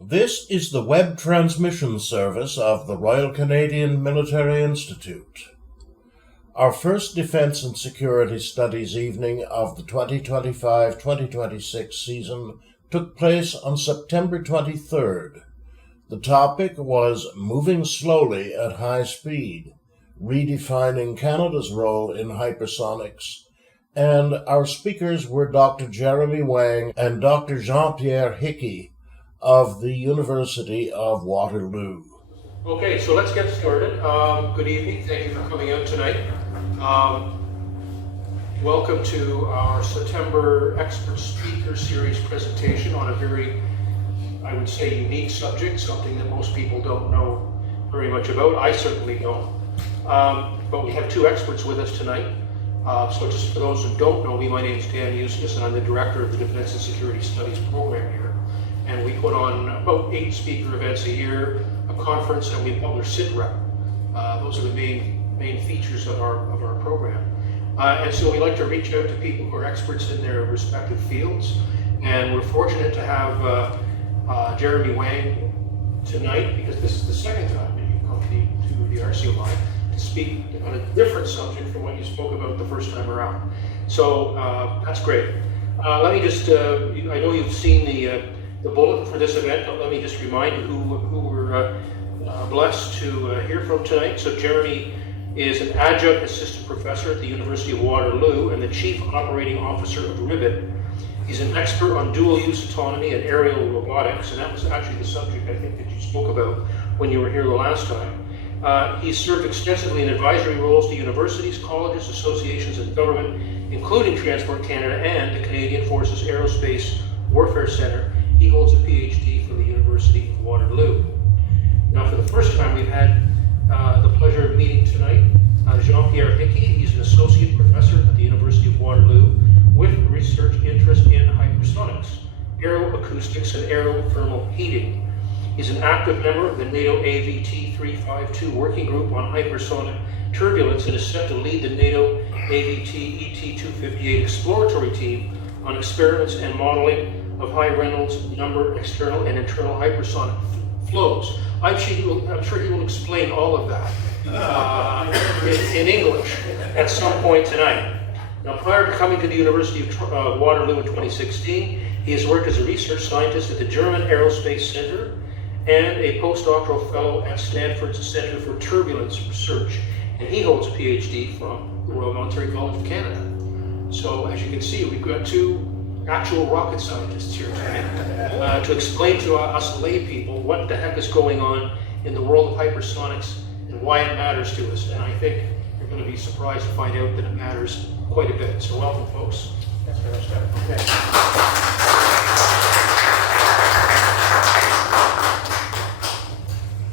This is the web transmission service of the Royal Canadian Military Institute. Our first Defence and Security Studies evening of the 2025-2026 season took place on September 23rd. The topic was Moving Slowly at High Speed, Redefining Canada's Role in Hypersonics, and our speakers were Dr. Jeremy Wang and Dr. Jean-Pierre Hickey of the University of Waterloo. Okay, so let's get started. Good evening. Thank you for coming out tonight. Welcome to our September Expert Speaker Series presentation on a very, I would say, unique subject, something that most people don't know very much about. I certainly don't. But we have two experts with us tonight. So just for those who don't know me, my name is Dan Eustace, and I'm the Director of the Defense and Security Studies program here. And we put on about 8 speaker events a year, a conference, and we publish SITREP. Those are the main features of our program. And so we like to reach out to people who are experts in their respective fields. And we're fortunate to have Jeremy Wang tonight, because this is the second time that you've come to the RCMI to speak on a different subject from what you spoke about the first time around. So that's great. Let me just, I know you've seen the bulletin for this event, but let me just remind you who we're blessed to hear from tonight. So Jeremy is an adjunct assistant professor at the University of Waterloo and the chief operating officer of Rivet. He's an expert on dual-use autonomy and aerial robotics, and that was actually the subject I think that you spoke about when you were here the last time. He's served extensively in advisory roles to universities, colleges, associations, and government, including Transport Canada and the Canadian Forces Aerospace Warfare Centre. He holds a PhD from the University of Waterloo. Now, for the first time, we've had the pleasure of meeting tonight Jean-Pierre Hickey. He's an associate professor at the University of Waterloo with research interest in hypersonics, aeroacoustics, and aerothermal heating. He's an active member of the NATO AVT 352 Working Group on Hypersonic Turbulence and is set to lead the NATO AVT ET 258 Exploratory Team on experiments and modeling of high Reynolds number external and internal hypersonic flows. I'm sure he will explain all of that in English at some point tonight. Now, prior to coming to the University of Waterloo in 2016, he has worked as a research scientist at the German Aerospace Center and a postdoctoral fellow at Stanford's Center for Turbulence Research, and he holds a PhD from the Royal Military College of Canada. So, as you can see, we've got two actual rocket scientists here tonight to explain to us lay people what the heck is going on in the world of hypersonics and why it matters to us. And I think you're going to be surprised to find out that it matters quite a bit. So welcome, folks. Thanks very much, Dan.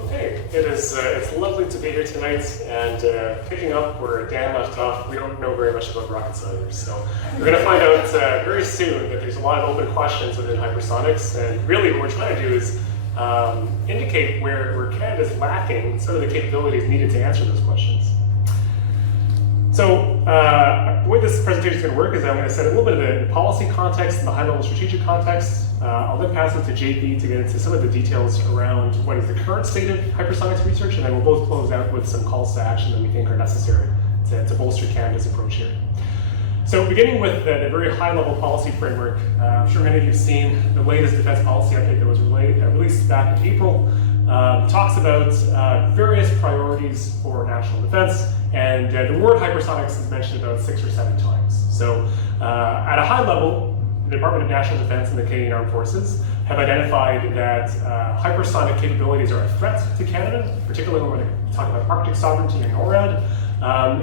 Okay, it's lovely to be here tonight, and picking up where Dan left off, we don't know very much about rocket science, so we're going to find out very soon that there's a lot of open questions within hypersonics, and really what we're trying to do is indicate where Canada's lacking some of the capabilities needed to answer those questions. So the way this presentation is going to work is I'm going to set a little bit of the policy context and the high-level strategic context. I'll then pass it to JP to get into some of the details around what is the current state of hypersonics research, and then we'll both close out with some calls to action that we think are necessary to bolster Canada's approach here. So beginning with the very high-level policy framework, I'm sure many of you have seen the latest defense policy update that was released back in April. Talks about various priorities for national defense, and the word hypersonics is mentioned about 6 or 7 times. So at a high level, the Department of National Defense and the Canadian Armed Forces have identified that hypersonic capabilities are a threat to Canada, particularly when we talk about Arctic sovereignty and NORAD,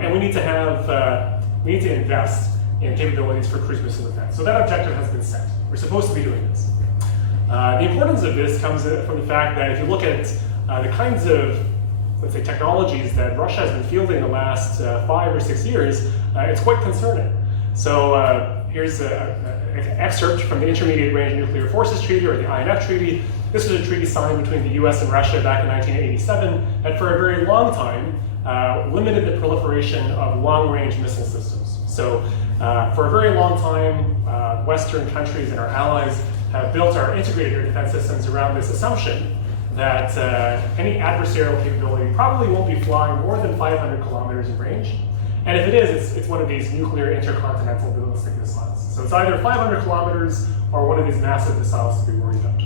and we need to invest in capabilities for cruise missile defense. So that objective has been set. We're supposed to be doing this. The importance of this comes from the fact that if you look at the kinds of, let's say, technologies that Russia has been fielding the last 5 or 6 years, it's quite concerning. So here's an excerpt from the Intermediate Range Nuclear Forces Treaty, or the INF Treaty. This was a treaty signed between the US and Russia back in 1987, and for a very long time limited the proliferation of long-range missile systems. So for a very long time, Western countries and our allies have built our integrated air defense systems around this assumption that any adversarial capability probably won't be flying more than 500 kilometers in range. And if it is, it's one of these nuclear intercontinental ballistic missiles. So it's either 500 kilometers or one of these massive missiles to be worried about.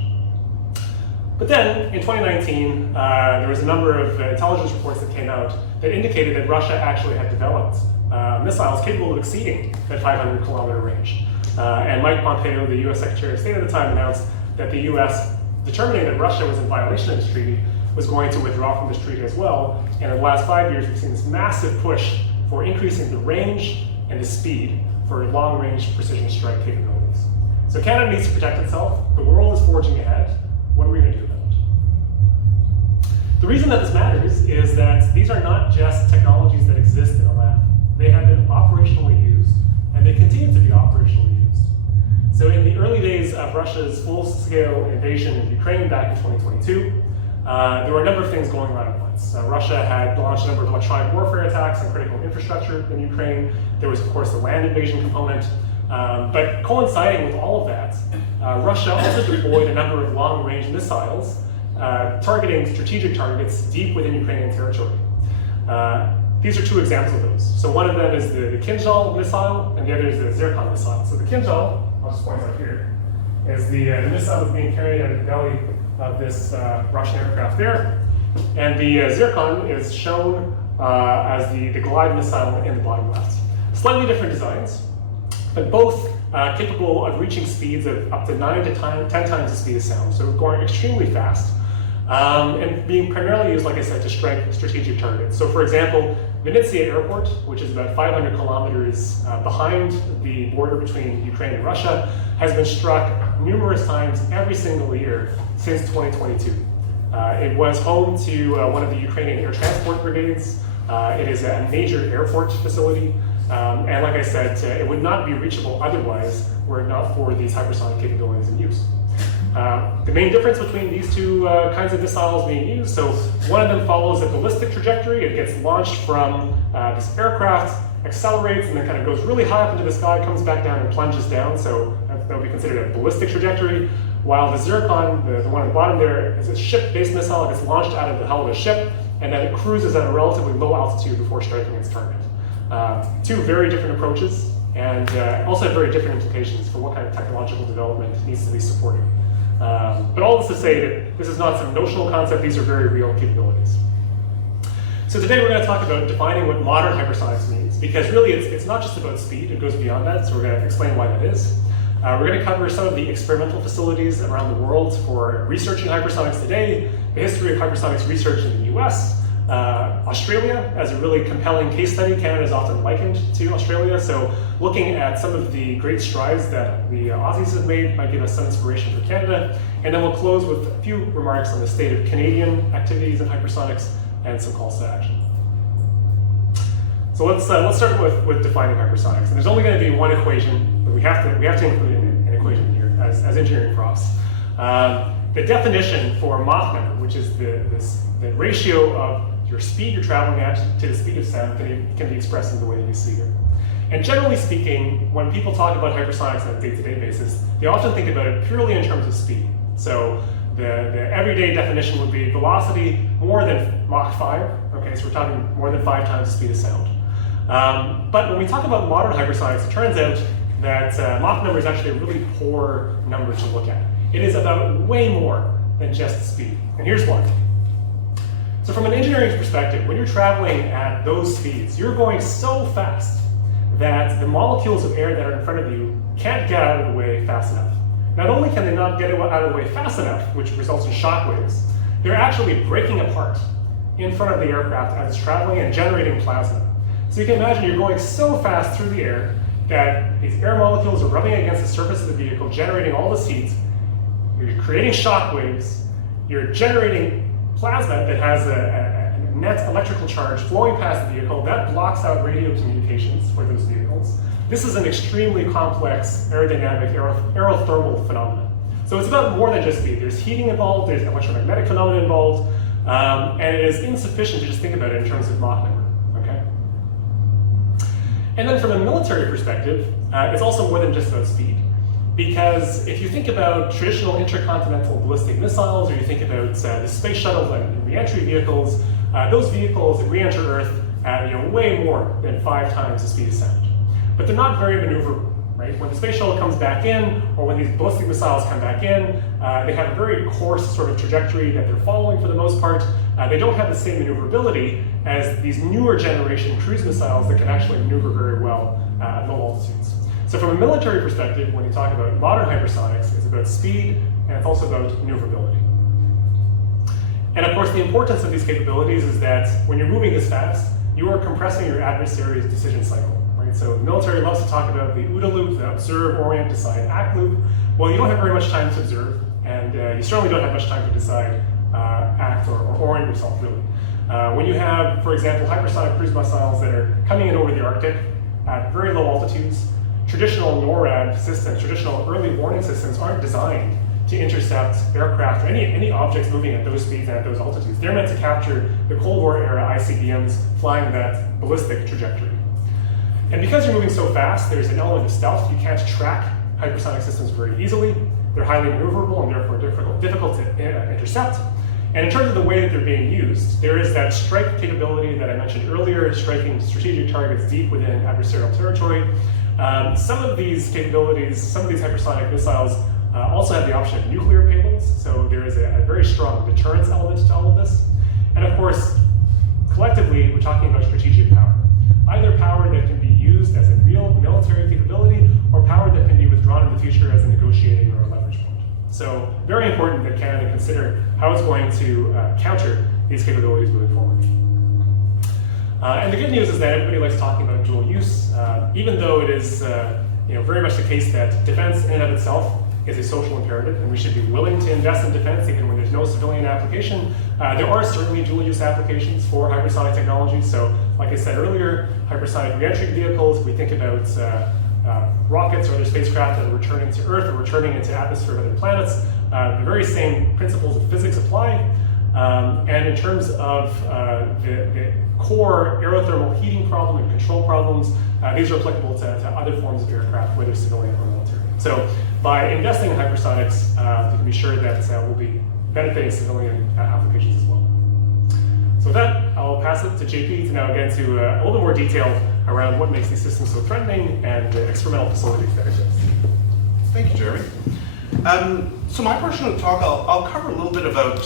But then, in 2019, there was a number of intelligence reports that came out that indicated that Russia actually had developed missiles capable of exceeding that 500 kilometer range. And Mike Pompeo, the US Secretary of State at the time, announced that the US, determining that Russia was in violation of this treaty, was going to withdraw from this treaty as well. And in the last 5 years, we've seen this massive push for increasing the range and the speed for long-range precision strike capabilities. So Canada needs to protect itself. The world is forging ahead. What are we going to do about it? The reason that this matters is that these are not just technologies that exist in a lab. They have been operationally used, and they continue to be operationally used. So in the early days of Russia's full-scale invasion of Ukraine back in 2022, there were a number of things going on at once. Russia had launched a number of electronic warfare attacks on critical infrastructure in Ukraine. There was, of course, the land invasion component. But coinciding with all of that, Russia also deployed a number of long-range missiles targeting strategic targets deep within Ukrainian territory. These are two examples of those. So one of them is the Kinzhal missile, and the other is the Zircon missile. So the Kinzhal, I'll just point out here, is the missile that's being carried out of the belly of this Russian aircraft there. And the Zircon is shown as the glide missile in the bottom left. Slightly different designs, but both capable of reaching speeds of up to 9 to 10 times the speed of sound, so going extremely fast, and being primarily used, like I said, to strike strategic targets. So for example, Vinnytsia Airport, which is about 500 kilometers behind the border between Ukraine and Russia, has been struck numerous times every single year since 2022. It was home to one of the Ukrainian air transport brigades. It is a major airport facility. And like I said, it would not be reachable otherwise were it not for these hypersonic capabilities in use. The main difference between these two kinds of missiles being used, so one of them follows a ballistic trajectory. It gets launched from this aircraft, accelerates, and then kind of goes really high up into the sky, comes back down and plunges down, so that would be considered a ballistic trajectory. While the Zircon, the one at the bottom there, is a ship-based missile. It gets launched out of the hull of a ship, and then it cruises at a relatively low altitude before striking its target. Two very different approaches, and also have very different implications for what kind of technological development needs to be supported. But all this to say that this is not some notional concept, these are very real capabilities. So today we're going to talk about defining what modern hypersonics means, because really it's not just about speed, it goes beyond that, so we're going to explain why that is. We're going to cover some of the experimental facilities around the world for researching hypersonics today, the history of hypersonics research in the US, Australia as a really compelling case study. Canada is often likened to Australia, so looking at some of the great strides that the Aussies have made might give us some inspiration for Canada. And then we'll close with a few remarks on the state of Canadian activities in hypersonics and some calls to action. So let's start with defining hypersonics. And there's only going to be one equation, but we have to include an equation here as engineering profs. The definition for Mach number, which is the ratio of your speed you're traveling at to the speed of sound, can be expressed in the way that you see here. And generally speaking, when people talk about hypersonics on a day-to-day basis, they often think about it purely in terms of speed. So the everyday definition would be velocity more than Mach 5. Okay, so we're talking more than 5 times the speed of sound. But when we talk about modern hypersonics, it turns out that Mach number is actually a really poor number to look at. It is about way more than just speed. And here's why. So from an engineering perspective, when you're traveling at those speeds, you're going so fast that the molecules of air that are in front of you can't get out of the way fast enough. Not only can they not get out of the way fast enough, which results in shock waves, they're actually breaking apart in front of the aircraft as it's traveling and generating plasma. So you can imagine you're going so fast through the air that these air molecules are rubbing against the surface of the vehicle, generating all this heat. You're creating shock waves. You're generating plasma that has a net electrical charge flowing past the vehicle that blocks out radio communications for those vehicles. This is an extremely complex aerodynamic, aerothermal phenomenon. So it's about more than just speed. There's heating involved, there's electromagnetic phenomena involved, and it is insufficient to just think about it in terms of Mach number. Okay? And then from a military perspective, it's also more than just about speed. Because if you think about traditional intercontinental ballistic missiles, or you think about the space shuttle and re-entry vehicles, those vehicles re-enter Earth at way more than 5 times the speed of sound. But they're not very maneuverable, right? When the space shuttle comes back in, or when these ballistic missiles come back in, they have a very coarse sort of trajectory that they're following for the most part. They don't have the same maneuverability as these newer generation cruise missiles that can actually maneuver very well at low altitudes. So from a military perspective, when you talk about modern hypersonics, it's about speed, and it's also about maneuverability. And of course, the importance of these capabilities is that when you're moving this fast, you are compressing your adversary's decision cycle, right? So the military loves to talk about the OODA loop, the observe, orient, decide, act loop. Well, you don't have very much time to observe, and you certainly don't have much time to decide, act, or orient yourself, really. When you have, for example, hypersonic cruise missiles that are coming in over the Arctic at very low altitudes, traditional NORAD systems, traditional early warning systems aren't designed to intercept aircraft or any objects moving at those speeds and at those altitudes. They're meant to capture the Cold War era ICBMs flying that ballistic trajectory. And because you're moving so fast, there's an element of stealth. You can't track hypersonic systems very easily. They're highly maneuverable and therefore difficult to intercept. And in terms of the way that they're being used, there is that strike capability that I mentioned earlier, striking strategic targets deep within adversarial territory. Some of these capabilities, some of these hypersonic missiles also have the option of nuclear payloads, so there is a very strong deterrence element to all of this. And of course, collectively, we're talking about strategic power. Either power that can be used as a real military capability, or power that can be withdrawn in the future as a negotiating or a leverage point. So very important that Canada consider how it's going to counter these capabilities moving forward. And the good news is that everybody likes talking about dual use, even though it is very much the case that defense in and of itself is a social imperative, and we should be willing to invest in defense even when there's no civilian application. There are certainly dual-use applications for hypersonic technology. So, like I said earlier, hypersonic re-entry vehicles, we think about rockets or other spacecraft that are returning to Earth or returning into atmosphere of other planets. The very same principles of physics apply. And in terms of the core aerothermal heating problem and control problems, these are applicable to other forms of aircraft, whether civilian or military. So by investing in hypersonics, you can be sure that we'll be benefiting civilian applications as well. So with that, I'll pass it to JP to now get into a little bit more detail around what makes these systems so threatening and the experimental facilities that exist. Thank you, Jeremy. So my portion of the talk, I'll cover a little bit about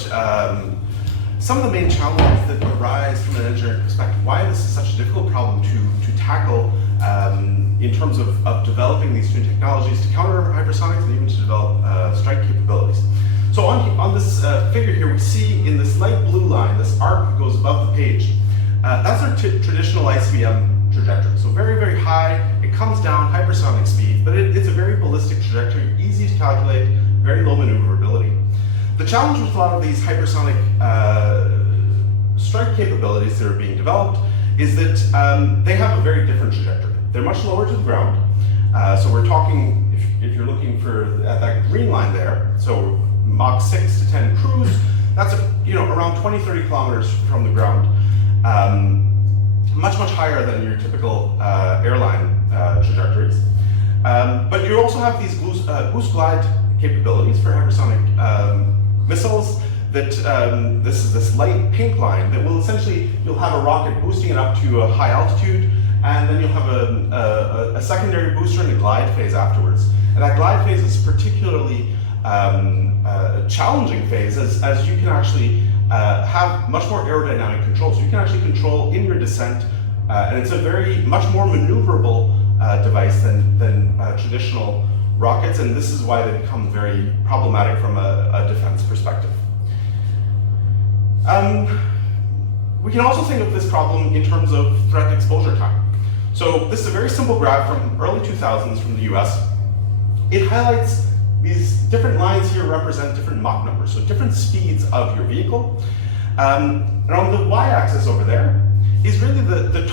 some of the main challenges that arise from an engineering perspective, why this is such a difficult problem to tackle in terms of developing these new technologies to counter hypersonics and even to develop strike capabilities. So on this figure here, we see in this light blue line, this arc that goes above the page, that's our traditional ICBM trajectory. So very, very high, it comes down, hypersonic speed, but it's a very ballistic trajectory, easy to calculate, very low maneuverability. The challenge with a lot of these hypersonic strike capabilities that are being developed is that they have a very different trajectory. They're much lower to the ground. So we're talking, if you're looking for at that green line there, so Mach 6 to 10 cruise, that's around 20-30 kilometers from the ground. Much higher than your typical airline trajectories. But you also have these boost glide capabilities for hypersonic missiles that this is this light pink line that will essentially, you'll have a rocket boosting it up to a high altitude, and then you'll have a secondary booster in the glide phase afterwards. And that glide phase is particularly a challenging phase as you can actually have much more aerodynamic control. So you can actually control in your descent, and it's a much more maneuverable device than traditional rockets, and this is why they become very problematic from a defense perspective. We can also think of this problem in terms of threat exposure time. So this is a very simple graph from early 2000s from the US. It highlights these different lines here represent different Mach numbers, so different speeds of your vehicle. And on the y-axis over there is really the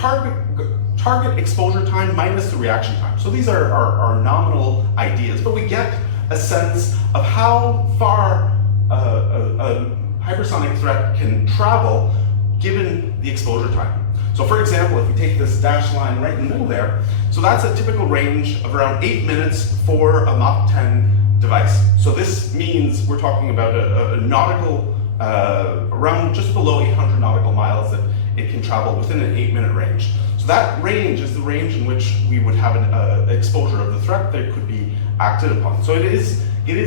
target exposure time minus the reaction time. So these are nominal ideas, but we get a sense of how far a hypersonic threat can travel given the exposure time. So for example, if we take this dashed line right in the middle there, so that's a typical range of around 8 minutes for a Mach 10 device. So this means we're talking about a nautical, around just below 800 nautical miles that it can travel within an 8-minute range. So that range is the range in which we would have an exposure of the threat that could be acted upon. So it is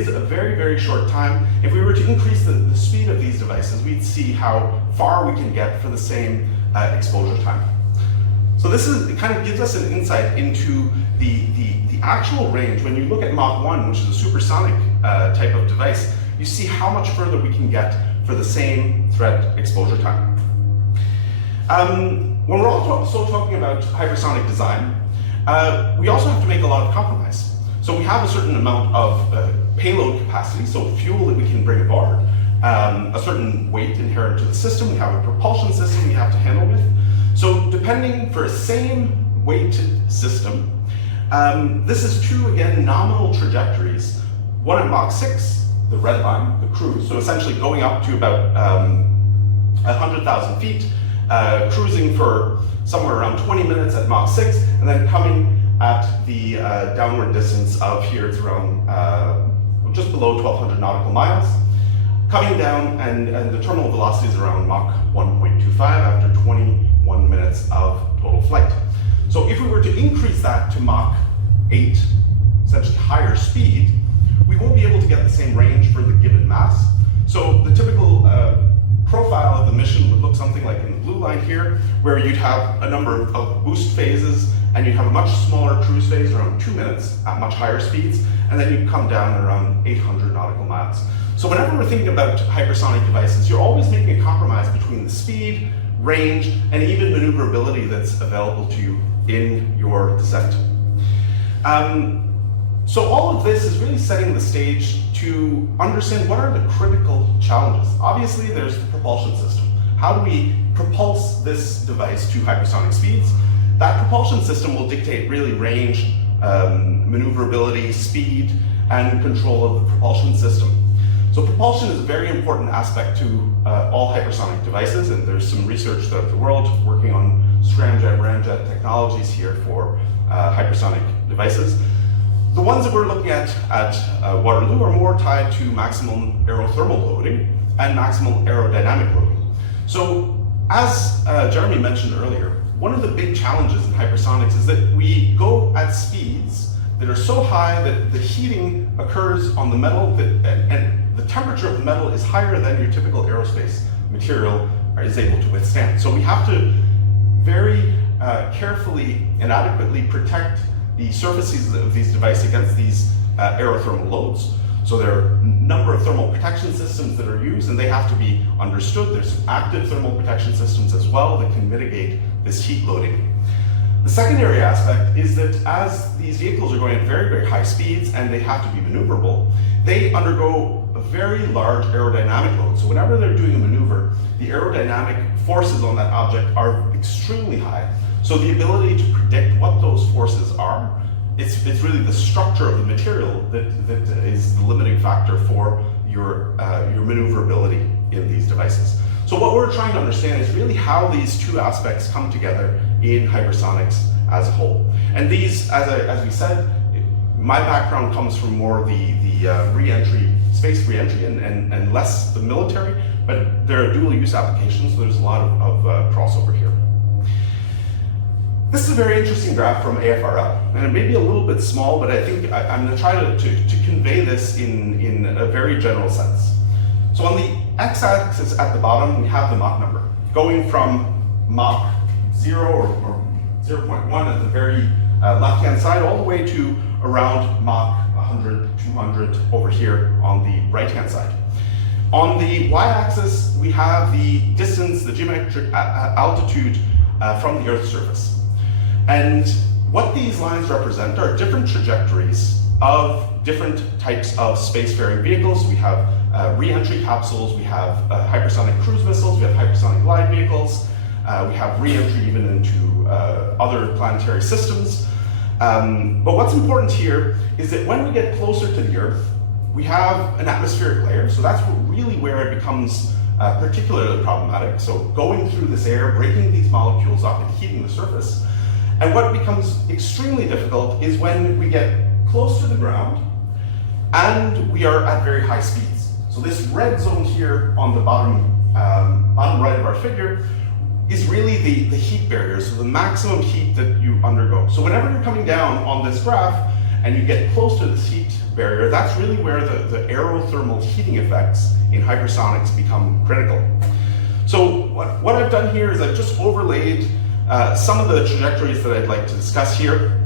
a very, very short time. If we were to increase the speed of these devices, we'd see how far we can get for the same exposure time. So it kind of gives us an insight into the actual range. When you look at Mach 1, which is a supersonic type of device, you see how much further we can get for the same threat exposure time. When we're also talking about hypersonic design, we also have to make a lot of compromise. So we have a certain amount of payload capacity, so fuel that we can bring aboard, a certain weight inherent to the system, we have a propulsion system we have to handle with. So depending for a same weighted system, this is two, again, nominal trajectories. One at Mach 6, the red line, the cruise, so essentially going up to about 100,000 feet, cruising for somewhere around 20 minutes at Mach 6, and then coming at the downward distance of here, it's around just below 1,200 nautical miles. Coming down, and the terminal velocity is around Mach 1.25 after 21 minutes of total flight. So if we were to increase that to Mach 8, essentially higher speed, we won't be able to get the same range for the given mass. So the typical profile of the mission would look something like in the blue line here, where you'd have a number of boost phases, and you'd have a much smaller cruise phase, around 2 minutes at much higher speeds, and then you'd come down around 800 nautical miles. So whenever we're thinking about hypersonic devices, you're always making a compromise between the speed, range, and even maneuverability that's available to you in your descent. So all of this is really setting the stage to understand what are the critical challenges. Obviously, there's the propulsion system. How do we propulse this device to hypersonic speeds? That propulsion system will dictate really range, maneuverability, speed, and control of the propulsion system. So propulsion is a very important aspect to all hypersonic devices, and there's some research throughout the world working on scramjet, ramjet technologies here for hypersonic devices. The ones that we're looking at Waterloo are more tied to maximum aerothermal loading and maximum aerodynamic loading. So as Jeremy mentioned earlier, one of the big challenges in hypersonics is that we go at speeds that are so high that the heating occurs on the metal and the temperature of the metal is higher than your typical aerospace material is able to withstand. So we have to very carefully and adequately protect the surfaces of these devices against these aerothermal loads. So there are a number of thermal protection systems that are used, and they have to be understood. There's some active thermal protection systems as well that can mitigate this heat loading. The secondary aspect is that as these vehicles are going at very, very high speeds and they have to be maneuverable, they undergo a very large aerodynamic load. So whenever they're doing a maneuver, the aerodynamic forces on that object are extremely high. So the ability to predict what those forces are, it's really the structure of the material that is the limiting factor for your maneuverability in these devices. So what we're trying to understand is really how these two aspects come together in hypersonics as a whole. And these, as we said, my background comes from more the re-entry, space re-entry, and less the military, but there are dual use applications, so there's a lot of crossover here. This is a very interesting graph from AFRL, and it may be a little bit small, but I think I'm going to try to convey this in a very general sense. So on the x-axis at the bottom, we have the Mach number, going from Mach 0 or 0.1 at the very left-hand side, all the way to around Mach 100, 200 over here on the right-hand side. On the y-axis, we have the distance, the geometric altitude from the Earth's surface. And what these lines represent are different trajectories of different types of spacefaring vehicles. We have re-entry capsules, we have hypersonic cruise missiles, we have hypersonic glide vehicles, we have re-entry even into other planetary systems. But what's important here is that when we get closer to the Earth, we have an atmospheric layer, so that's really where it becomes particularly problematic. So going through this air, breaking these molecules up and heating the surface. And what becomes extremely difficult is when we get close to the ground and we are at very high speeds. So this red zone here on the bottom right of our figure is really the heat barrier, so the maximum heat that you undergo. So whenever you're coming down on this graph and you get close to this heat barrier, that's really where the aerothermal heating effects in hypersonics become critical. So what I've done here is I've just overlaid some of the trajectories that I'd like to discuss here.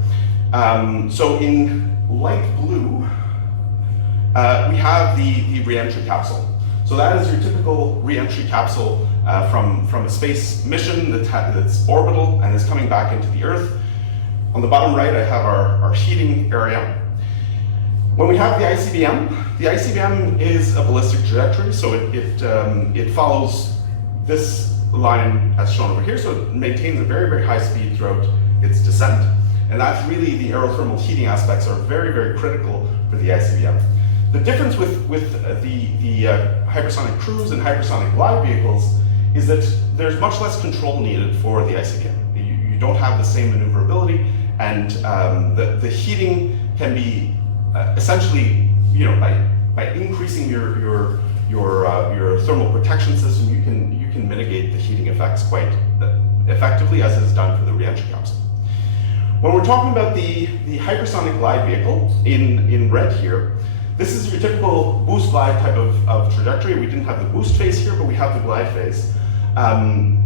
So in light blue, we have the re-entry capsule. So that is your typical re-entry capsule from a space mission that's orbital and is coming back into the Earth. On the bottom right, I have our heating area. When we have the ICBM is a ballistic trajectory, so it follows this line as shown over here, so it maintains a very, very high speed throughout its descent. And that's really the aerothermal heating aspects are very, very critical for the ICBM. The difference with the hypersonic cruise and hypersonic glide vehicles is that there's much less control needed for the ICBM. You don't have the same maneuverability, and the heating can be essentially, by increasing your thermal protection system, you can mitigate the heating effects quite effectively, as is done for the re-entry capsule. When we're talking about the hypersonic glide vehicle in red here, this is your typical boost glide type of trajectory. We didn't have the boost phase here, but we have the glide phase.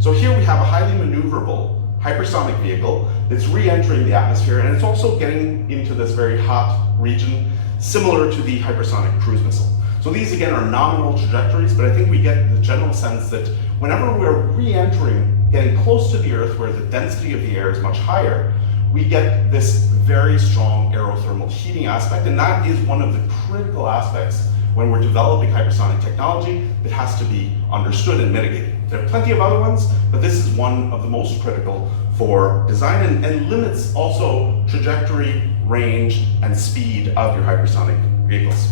So here we have a highly maneuverable hypersonic vehicle that's re-entering the atmosphere, and it's also getting into this very hot region, similar to the hypersonic cruise missile. So these again are nominal trajectories, but I think we get the general sense that whenever we're re-entering, getting close to the Earth where the density of the air is much higher, we get this very strong aerothermal heating aspect, and that is one of the critical aspects when we're developing hypersonic technology that has to be understood and mitigated. There are plenty of other ones, but this is one of the most critical for design and limits also trajectory, range, and speed of your hypersonic vehicles.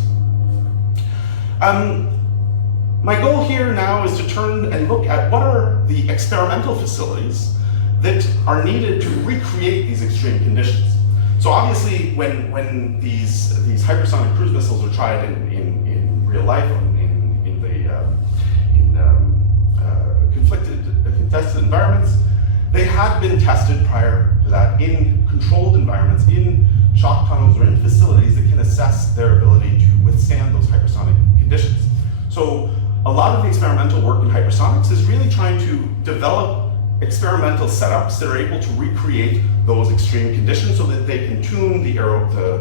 My goal here now is to turn and look at what are the experimental facilities that are needed to recreate these extreme conditions. So obviously, when these hypersonic cruise missiles are tried in real life, contested environments, they had been tested prior to that in controlled environments, in shock tunnels or in facilities that can assess their ability to withstand those hypersonic conditions. So a lot of the experimental work in hypersonics is really trying to develop experimental setups that are able to recreate those extreme conditions so that they can tune the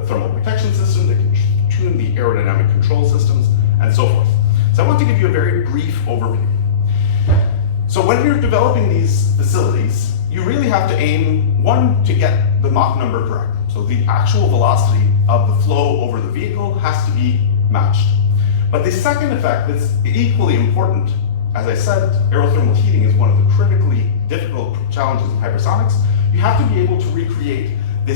thermal protection system, they can tune the aerodynamic control systems, and so forth. So I want to give you a very brief overview. So when you're developing these facilities, you really have to aim, one, to get the Mach number correct. So the actual velocity of the flow over the vehicle has to be matched. But the second effect that's equally important, as I said, aerothermal heating is one of the critically difficult challenges in hypersonics. You have to be able to recreate the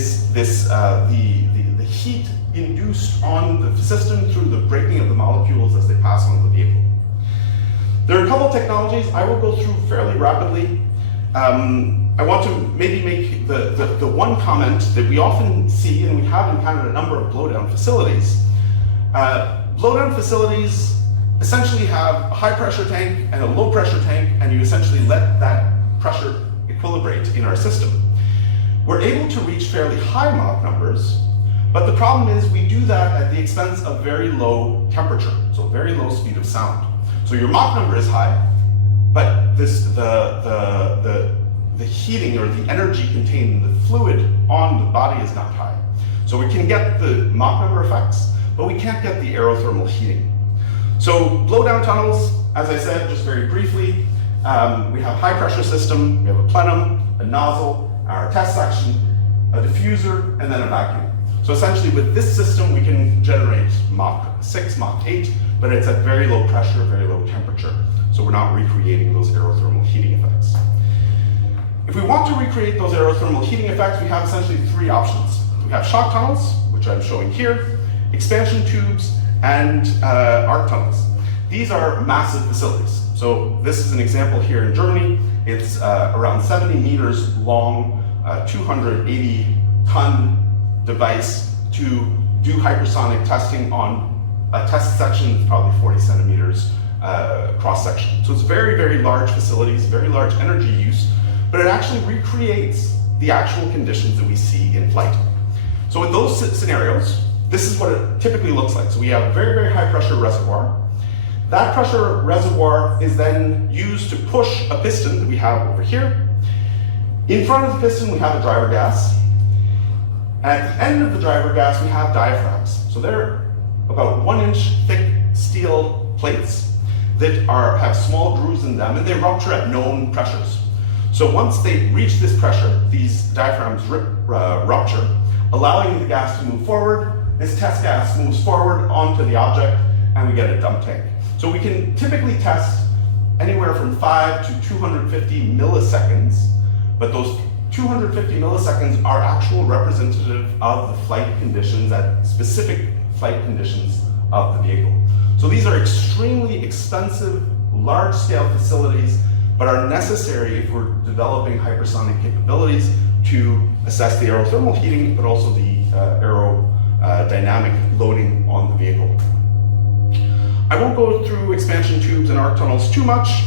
heat induced on the system through the breaking of the molecules as they pass on the vehicle. There are a couple of technologies I will go through fairly rapidly. I want to maybe make the one comment that we often see, and we have encountered a number of blowdown facilities. Blowdown facilities essentially have a high pressure tank and a low pressure tank, and you essentially let that pressure equilibrate in our system. We're able to reach fairly high Mach numbers, but the problem is we do that at the expense of very low temperature, so very low speed of sound. So your Mach number is high, but the heating or the energy contained in the fluid on the body is not high. So we can get the Mach number effects, but we can't get the aerothermal heating. So blowdown tunnels, as I said, just very briefly, we have high pressure system, we have a plenum, a nozzle, our test section, a diffuser, and then a vacuum. So essentially with this system, we can generate Mach 6, Mach 8, but it's at very low pressure, very low temperature. So we're not recreating those aerothermal heating effects. If we want to recreate those aerothermal heating effects, we have essentially three options. We have shock tunnels, which I'm showing here, expansion tubes, and arc tunnels. These are massive facilities. So this is an example here in Germany. It's around 70 meters long, 280-ton device to do hypersonic testing on a test section that's probably 40 centimeters cross section. So it's very, very large facilities, very large energy use, but it actually recreates the actual conditions that we see in flight. So in those scenarios, this is what it typically looks like. So we have a very, very high pressure reservoir. That pressure reservoir is then used to push a piston that we have over here. In front of the piston, we have a driver gas. At the end of the driver gas, we have diaphragms. So they're about 1-inch thick steel plates that have small grooves in them, and they rupture at known pressures. So once they reach this pressure, these diaphragms rupture, allowing the gas to move forward. This test gas moves forward onto the object, and we get a dump tank. So we can typically test anywhere from 5 to 250 milliseconds, but those 250 milliseconds are actual representative of the flight conditions, at specific flight conditions of the vehicle. So these are extremely expensive, large-scale facilities, but are necessary if we're developing hypersonic capabilities to assess the aerothermal heating, but also the aerodynamic loading on the vehicle. I won't go through expansion tubes and arc tunnels too much.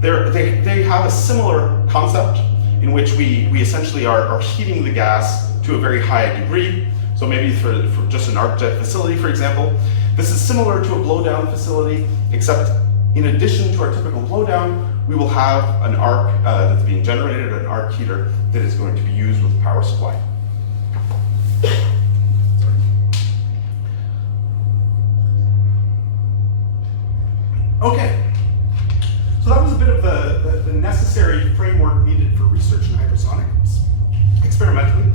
They have a similar concept in which we essentially are heating the gas to a very high degree. So maybe for just an arc jet facility, for example, this is similar to a blowdown facility, except in addition to our typical blowdown, we will have an arc that's being generated, an arc heater that is going to be used with a power supply. Okay, so that was a bit of the necessary framework needed for research in hypersonics, experimentally.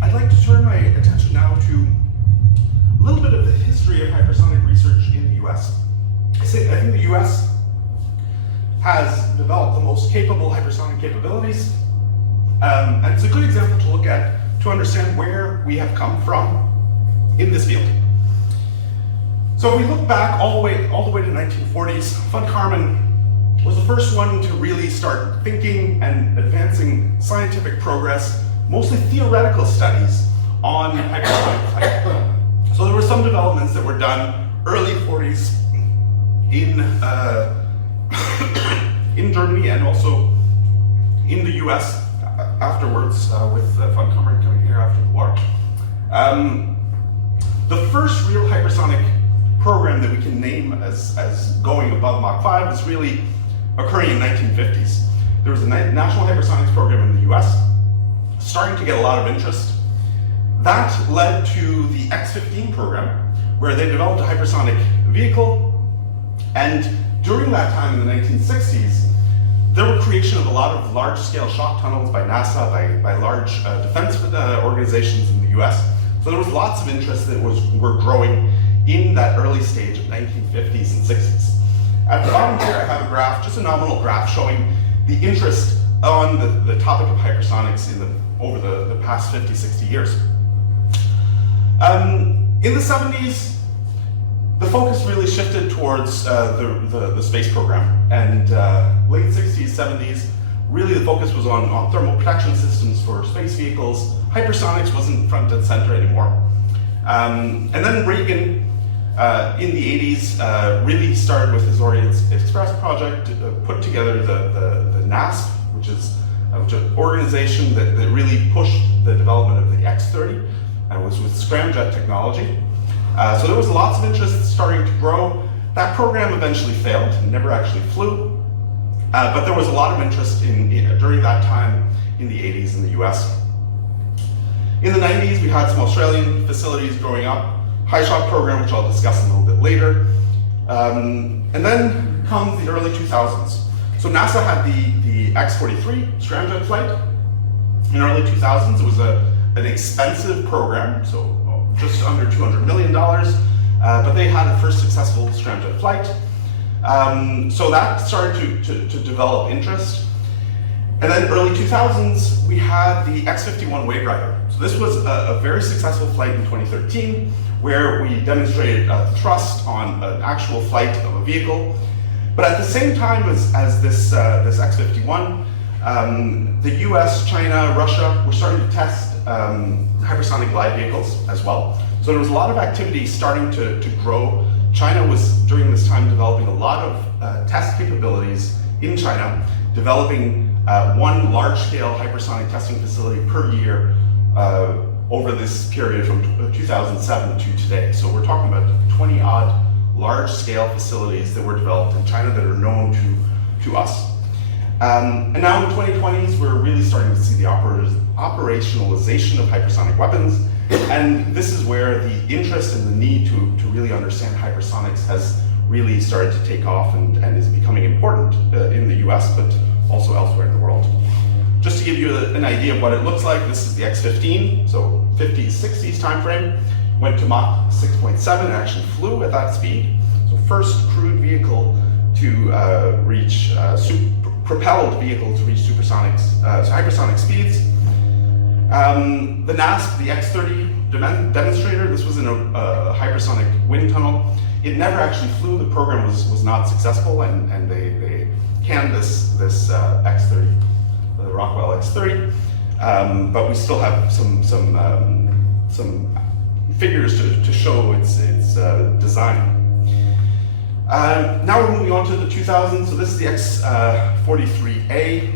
I'd like to turn my attention now to a little bit of the history of hypersonic research in the US. I think the US has developed the most capable hypersonic capabilities, and it's a good example to look at to understand where we have come from in this field. So if we look back all the way to the 1940s, von Karman was the first one to really start thinking and advancing scientific progress, mostly theoretical studies on hypersonic flight. So there were some developments that were done early 40s in Germany and also in the US afterwards, with von Karman coming here after the war. The first real hypersonic program that we can name as going above Mach 5 is really occurring in the 1950s. There was a national hypersonics program in the US, starting to get a lot of interest. That led to the X-15 program, where they developed a hypersonic vehicle, and during that time in the 1960s, there were creation of a lot of large-scale shock tunnels by NASA, by large defense organizations in the US. So there was lots of interest that were growing in that early stage of 1950s and 60s. At the bottom here, I have a graph, just a nominal graph, showing the interest on the topic of hypersonics over the past 50, 60 years. In the 70s, the focus really shifted towards the space program, and late 60s, 70s, really the focus was on thermal protection systems for space vehicles. Hypersonics wasn't front and center anymore. And then Reagan, in the 80s, really started with his Orient Express project, put together the NASP, which is an organization that really pushed the development of the X-30, and was with scramjet technology. So there was lots of interest starting to grow. That program eventually failed, and never actually flew. But there was a lot of interest during that time in the 80s in the US. In the 90s, we had some Australian facilities growing up, high shock program, which I'll discuss a little bit later. And then comes the early 2000s. So NASA had the X-43 scramjet flight in early 2000s. It was an expensive program, so just under $200 million, but they had a first successful scramjet flight. So that started to develop interest. And then early 2000s, we had the X-51 Wave Rider. So this was a very successful flight in 2013, where we demonstrated thrust on an actual flight of a vehicle. But at the same time as this X-51, the US, China, Russia were starting to test hypersonic glide vehicles as well. So there was a lot of activity starting to grow. China was, during this time, developing a lot of test capabilities in China, developing one large-scale hypersonic testing facility per year over this period from 2007 to today. So we're talking about 20-odd large-scale facilities that were developed in China that are known to us. And now in the 2020s, we're really starting to see the operationalization of hypersonic weapons. And this is where the interest and the need to really understand hypersonics has really started to take off and is becoming important in the US, but also elsewhere in the world. Just to give you an idea of what it looks like, this is the X-15, so 50s, 60s timeframe. Went to Mach 6.7 and actually flew at that speed. So first crewed vehicle to reach, propelled vehicle to reach hypersonic speeds. The NASP, the X-30 demonstrator, this was in a hypersonic wind tunnel. It never actually flew. The program was not successful, and they canned this X-30, the Rockwell X-30. But we still have some figures to show its design. Now we're moving on to the 2000s. So this is the X-43A.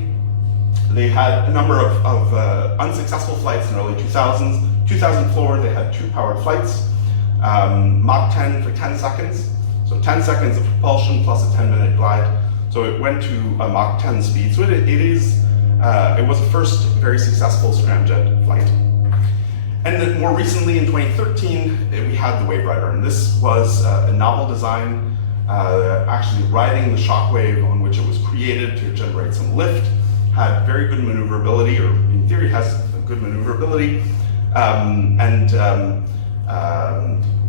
They had a number of unsuccessful flights in the early 2000s. 2004, they had 2 powered flights, Mach 10 for 10 seconds. So 10 seconds of propulsion plus a 10-minute glide. So it went to a Mach 10 speed. So it was the first very successful scramjet flight. And then more recently, in 2013, we had the Wave Rider, and this was a novel design, actually riding the shockwave on which it was created to generate some lift. Had very good maneuverability, or in theory has good maneuverability, and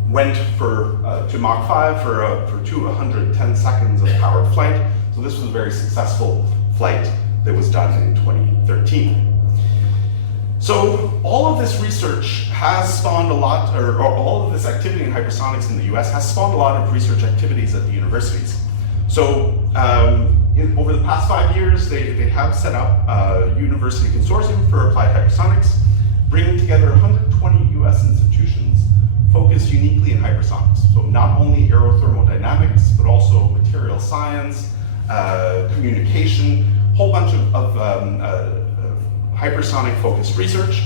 went to Mach 5 for 210 seconds of powered flight. So this was a very successful flight that was done in 2013. So all of this research has spawned a lot, or all of this activity in hypersonics in the US has spawned a lot of research activities at the universities. So over the past 5 years, they have set up a University Consortium for Applied Hypersonics, bringing together 120 US institutions focused uniquely in hypersonics. So not only aerothermodynamics, but also material science, communication, whole bunch of hypersonic-focused research.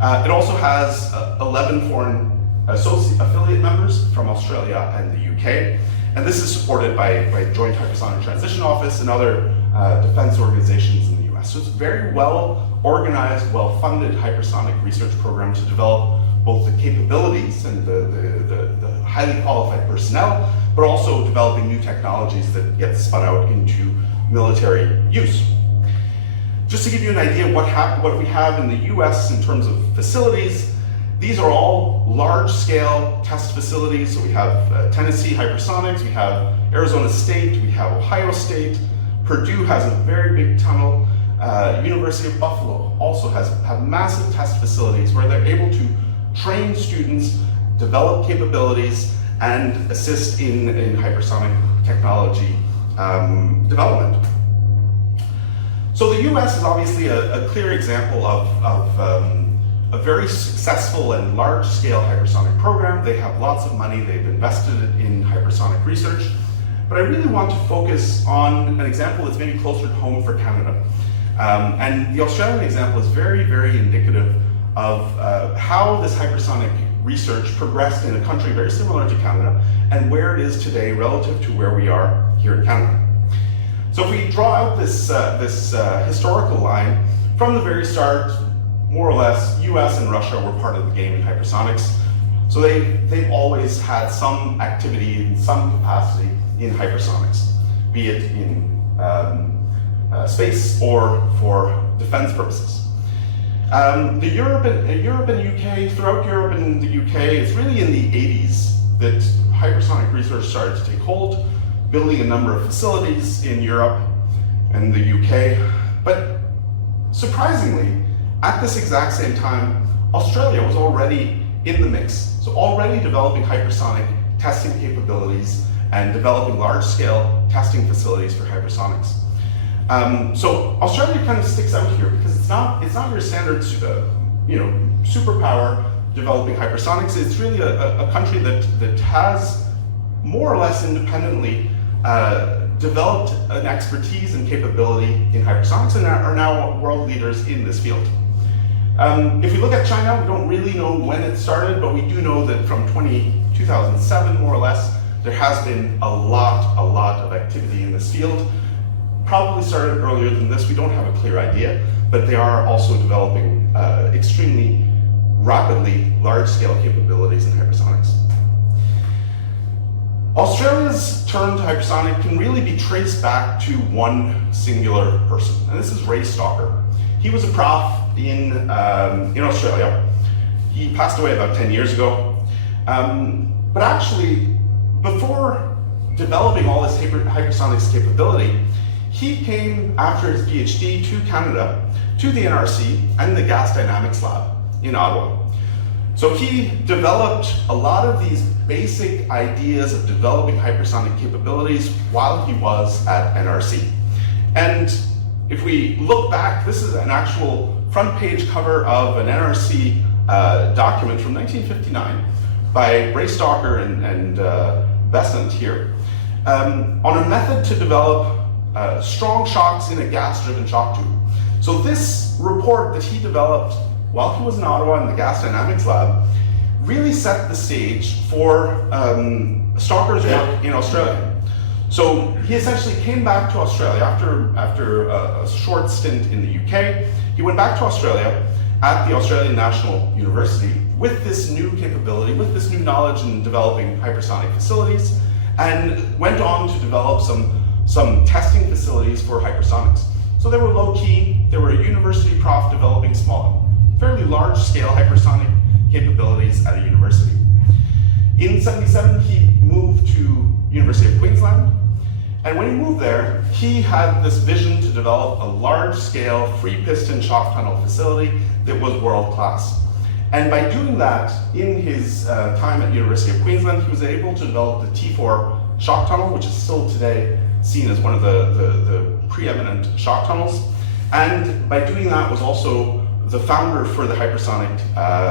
It also has 11 foreign affiliate members from Australia and the UK. And this is supported by Joint Hypersonic Transition Office and other defense organizations in the US. So it's a very well-organized, well-funded hypersonic research program to develop both the capabilities and the highly qualified personnel, but also developing new technologies that get spun out into military use. Just to give you an idea of what we have in the US in terms of facilities, these are all large-scale test facilities. So we have Tennessee Hypersonics, we have Arizona State, we have Ohio State. Purdue has a very big tunnel. University of Buffalo also have massive test facilities where they're able to train students, develop capabilities, and assist in hypersonic technology development. So the US is obviously a clear example of a very successful and large-scale hypersonic program. They have lots of money, they've invested in hypersonic research. But I really want to focus on an example that's maybe closer to home for Canada. And the Australian example is very, very indicative of how this hypersonic research progressed in a country very similar to Canada and where it is today relative to where we are here in Canada. So if we draw out this historical line, from the very start, more or less, US and Russia were part of the game in hypersonics. So they've always had some activity in some capacity in hypersonics, be it in space or for defense purposes. Europe and UK, throughout Europe and the UK, it's really in the 80s that hypersonic research started to take hold, building a number of facilities in Europe and the UK. But surprisingly, at this exact same time, Australia was already in the mix. So already developing hypersonic testing capabilities and developing large-scale testing facilities for hypersonics. So Australia kind of sticks out here because it's not your standard, superpower developing hypersonics. It's really a country that has more or less independently developed an expertise and capability in hypersonics and are now world leaders in this field. If we look at China, we don't really know when it started, but we do know that from 2007, more or less, there has been a lot of activity in this field. Probably started earlier than this, we don't have a clear idea, but they are also developing extremely rapidly large-scale capabilities in hypersonics. Australia's turn to hypersonic can really be traced back to one singular person, and this is Ray Stalker. He was a prof in Australia. He passed away about 10 years ago. But actually, before developing all this hypersonics capability, he came after his PhD to Canada, to the NRC and the Gas Dynamics Lab in Ottawa. So he developed a lot of these basic ideas of developing hypersonic capabilities while he was at NRC. And if we look back, this is an actual front page cover of an NRC document from 1959 by Ray Stalker and Besant here on a method to develop strong shocks in a gas-driven shock tube. So this report that he developed while he was in Ottawa in the Gas Dynamics Lab really set the stage for Stalker's work in Australia. So he essentially came back to Australia after a short stint in the UK. He went back to Australia at the Australian National University with this new capability, with this new knowledge in developing hypersonic facilities, and went on to develop some testing facilities for hypersonics. So they were low-key, they were a university prof developing small, fairly large-scale hypersonic capabilities at a university. In '77, he moved to University of Queensland, and when he moved there, he had this vision to develop a large-scale free-piston shock tunnel facility that was world-class. And by doing that, in his time at University of Queensland, he was able to develop the T4 shock tunnel, which is still today seen as one of the preeminent shock tunnels. And by doing that was also the founder for the Hypersonic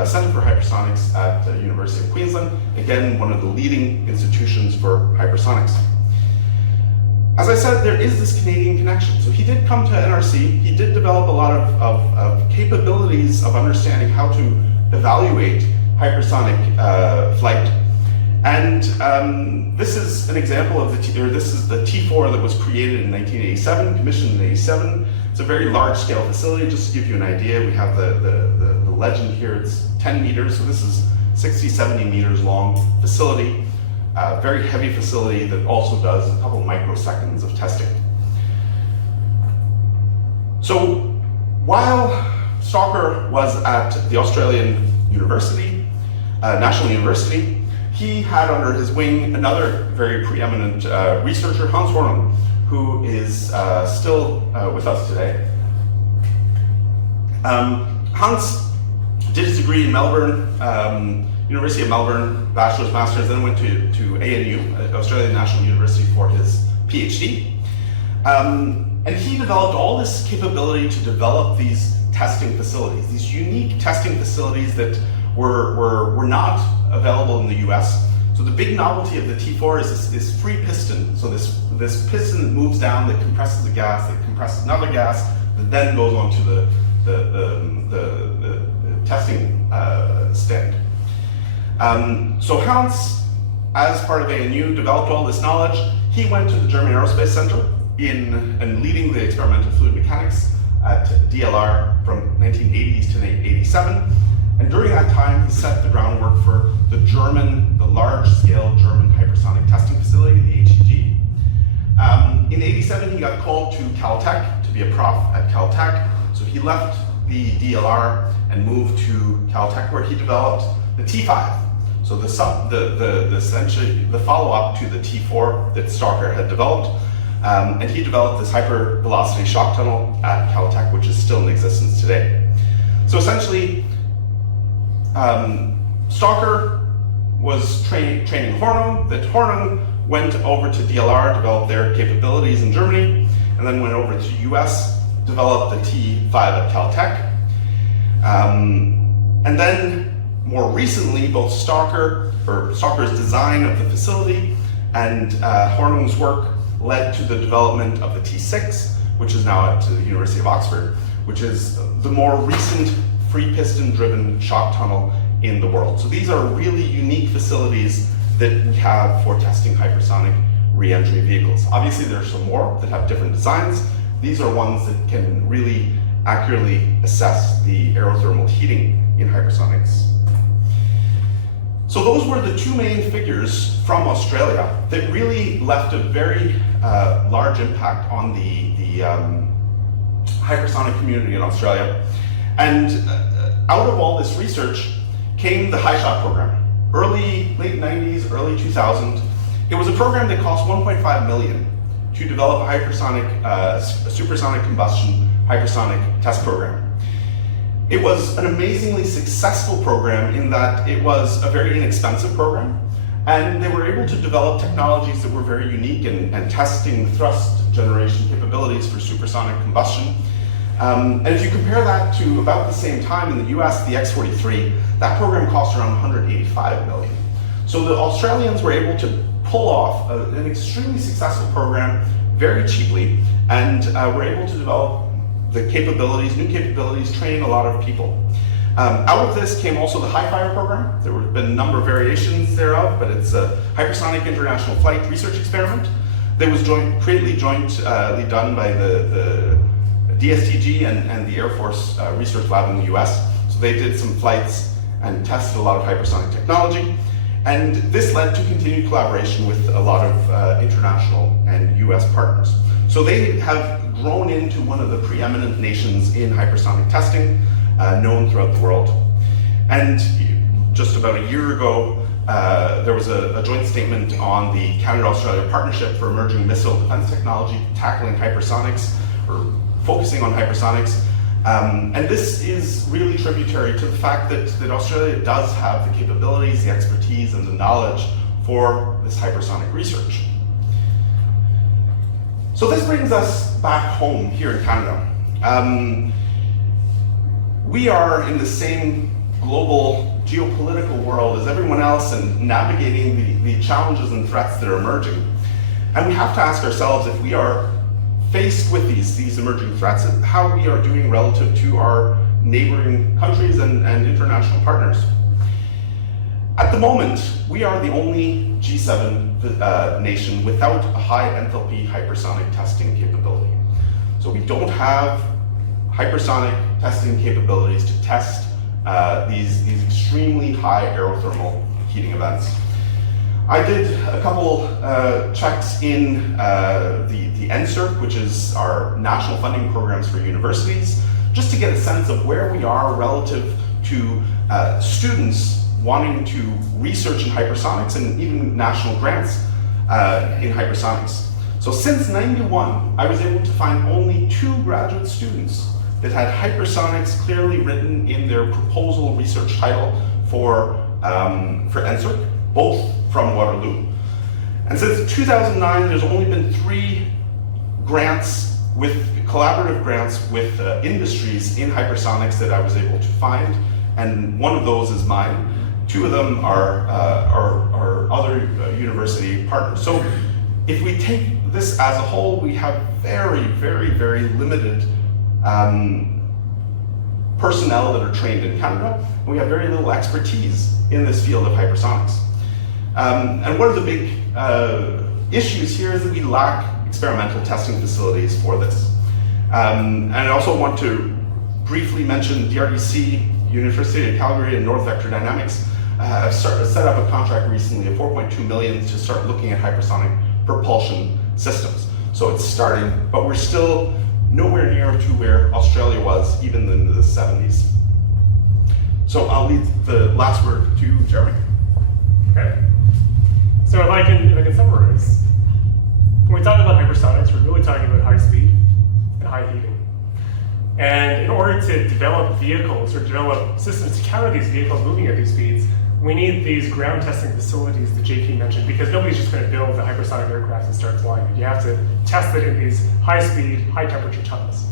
Center for Hypersonics at the University of Queensland, again, one of the leading institutions for hypersonics. As I said, there is this Canadian connection. So he did come to NRC, he did develop a lot of capabilities of understanding how to evaluate hypersonic flight. And this is an example of this is the T4 that was created in 1987, commissioned in 87. It's a very large scale facility. Just to give you an idea, we have the legend here. It's 10 meters, so this is 60, 70 meters long facility. Very heavy facility that also does a couple microseconds of testing. So while Stalker was at the Australian University, National University, he had under his wing another very preeminent researcher, Hans Hornung, who is still with us today. Hans did his degree in Melbourne, University of Melbourne, bachelor's, master's, then went to ANU, Australian National University, for his PhD. And he developed all this capability to develop these testing facilities, these unique testing facilities that were not available in the US. So the big novelty of the T4 is this free piston. So this piston that moves down, that compresses the gas, that compresses another gas, that then goes onto the testing stand. So Hans, as part of ANU, developed all this knowledge. He went to the German Aerospace Center and leading the experimental fluid mechanics at DLR from 1980s to 87. And during that time, he set the groundwork for the large-scale German hypersonic testing facility, the HEG. In 87, he got called to Caltech to be a prof at Caltech. So he left the DLR and moved to Caltech, where he developed the T5. So essentially the follow-up to the T4 that Stalker had developed. And he developed this hypervelocity shock tunnel at Caltech, which is still in existence today. So essentially, Stalker was training Hornung, that Hornung went over to DLR, developed their capabilities in Germany, and then went over to US, developed the T5 at Caltech. And then more recently, both Stalker's design of the facility and Hornung's work led to the development of the T6, which is now at the University of Oxford, which is the more recent free piston driven shock tunnel in the world. So these are really unique facilities that we have for testing hypersonic re-entry vehicles. Obviously there are some more that have different designs. These are ones that can really accurately assess the aerothermal heating in hypersonics. So those were the two main figures from Australia that really left a very large impact on the hypersonic community in Australia. And out of all this research came the HiShot program. Late 90s, early 2000s. It was a program that cost 1.5 million to develop a hypersonic, supersonic combustion hypersonic test program. It was an amazingly successful program in that it was a very inexpensive program, and they were able to develop technologies that were very unique and testing thrust generation capabilities for supersonic combustion. And if you compare that to about the same time in the US, the X-43, that program cost around 185 million. So the Australians were able to pull off an extremely successful program very cheaply, and were able to develop the capabilities, new capabilities, train a lot of people. Out of this came also the HiFire program. There have been a number of variations thereof, but it's a hypersonic international flight research experiment that was jointly done by the DSTG and the Air Force Research Lab in the US. So they did some flights and tested a lot of hypersonic technology. And this led to continued collaboration with a lot of international and US partners. So they have grown into one of the preeminent nations in hypersonic testing, known throughout the world. And just about a year ago, there was a joint statement on the Canada-Australia Partnership for Emerging Missile Defense Technology, tackling hypersonics, or focusing on hypersonics. And this is really tributary to the fact that Australia does have the capabilities, the expertise, and the knowledge for this hypersonic research. So this brings us back home here in Canada. We are in the same global geopolitical world as everyone else and navigating the challenges and threats that are emerging. And we have to ask ourselves, if we are faced with these emerging threats, and how we are doing relative to our neighboring countries and international partners. At the moment, we are the only G7 nation without a high-enthalpy hypersonic testing capability. So we don't have hypersonic testing capabilities to test these extremely high aerothermal heating events. I did a couple checks in the NSERC, which is our national funding programs for universities, just to get a sense of where we are relative to students wanting to research in hypersonics and even national grants in hypersonics. So since '91, I was able to find only 2 graduate students that had hypersonics clearly written in their proposal research title for NSERC, both from Waterloo. And since 2009, there's only been 3 grants collaborative grants with industries in hypersonics that I was able to find, and one of those is mine. 2 of them are other university partners. So if we take this as a whole, we have very, very, very limited personnel that are trained in Canada, and we have very little expertise in this field of hypersonics. And one of the big issues here is that we lack experimental testing facilities for this. And I also want to briefly mention DRDC, University of Calgary, and North Vector Dynamics have set up a contract recently of 4.2 million to start looking at hypersonic propulsion systems. So it's starting, but we're still nowhere near to where Australia was even in the 70s. So I'll leave the last word to Jeremy. Okay. So if I can summarize, when we talk about hypersonics, we're really talking about high speed and high heating. And in order to develop vehicles or develop systems to counter these vehicles moving at these speeds, we need these ground testing facilities that JP mentioned, because nobody's just going to build a hypersonic aircraft and start flying it. You have to test it in these high-speed, high-temperature tunnels.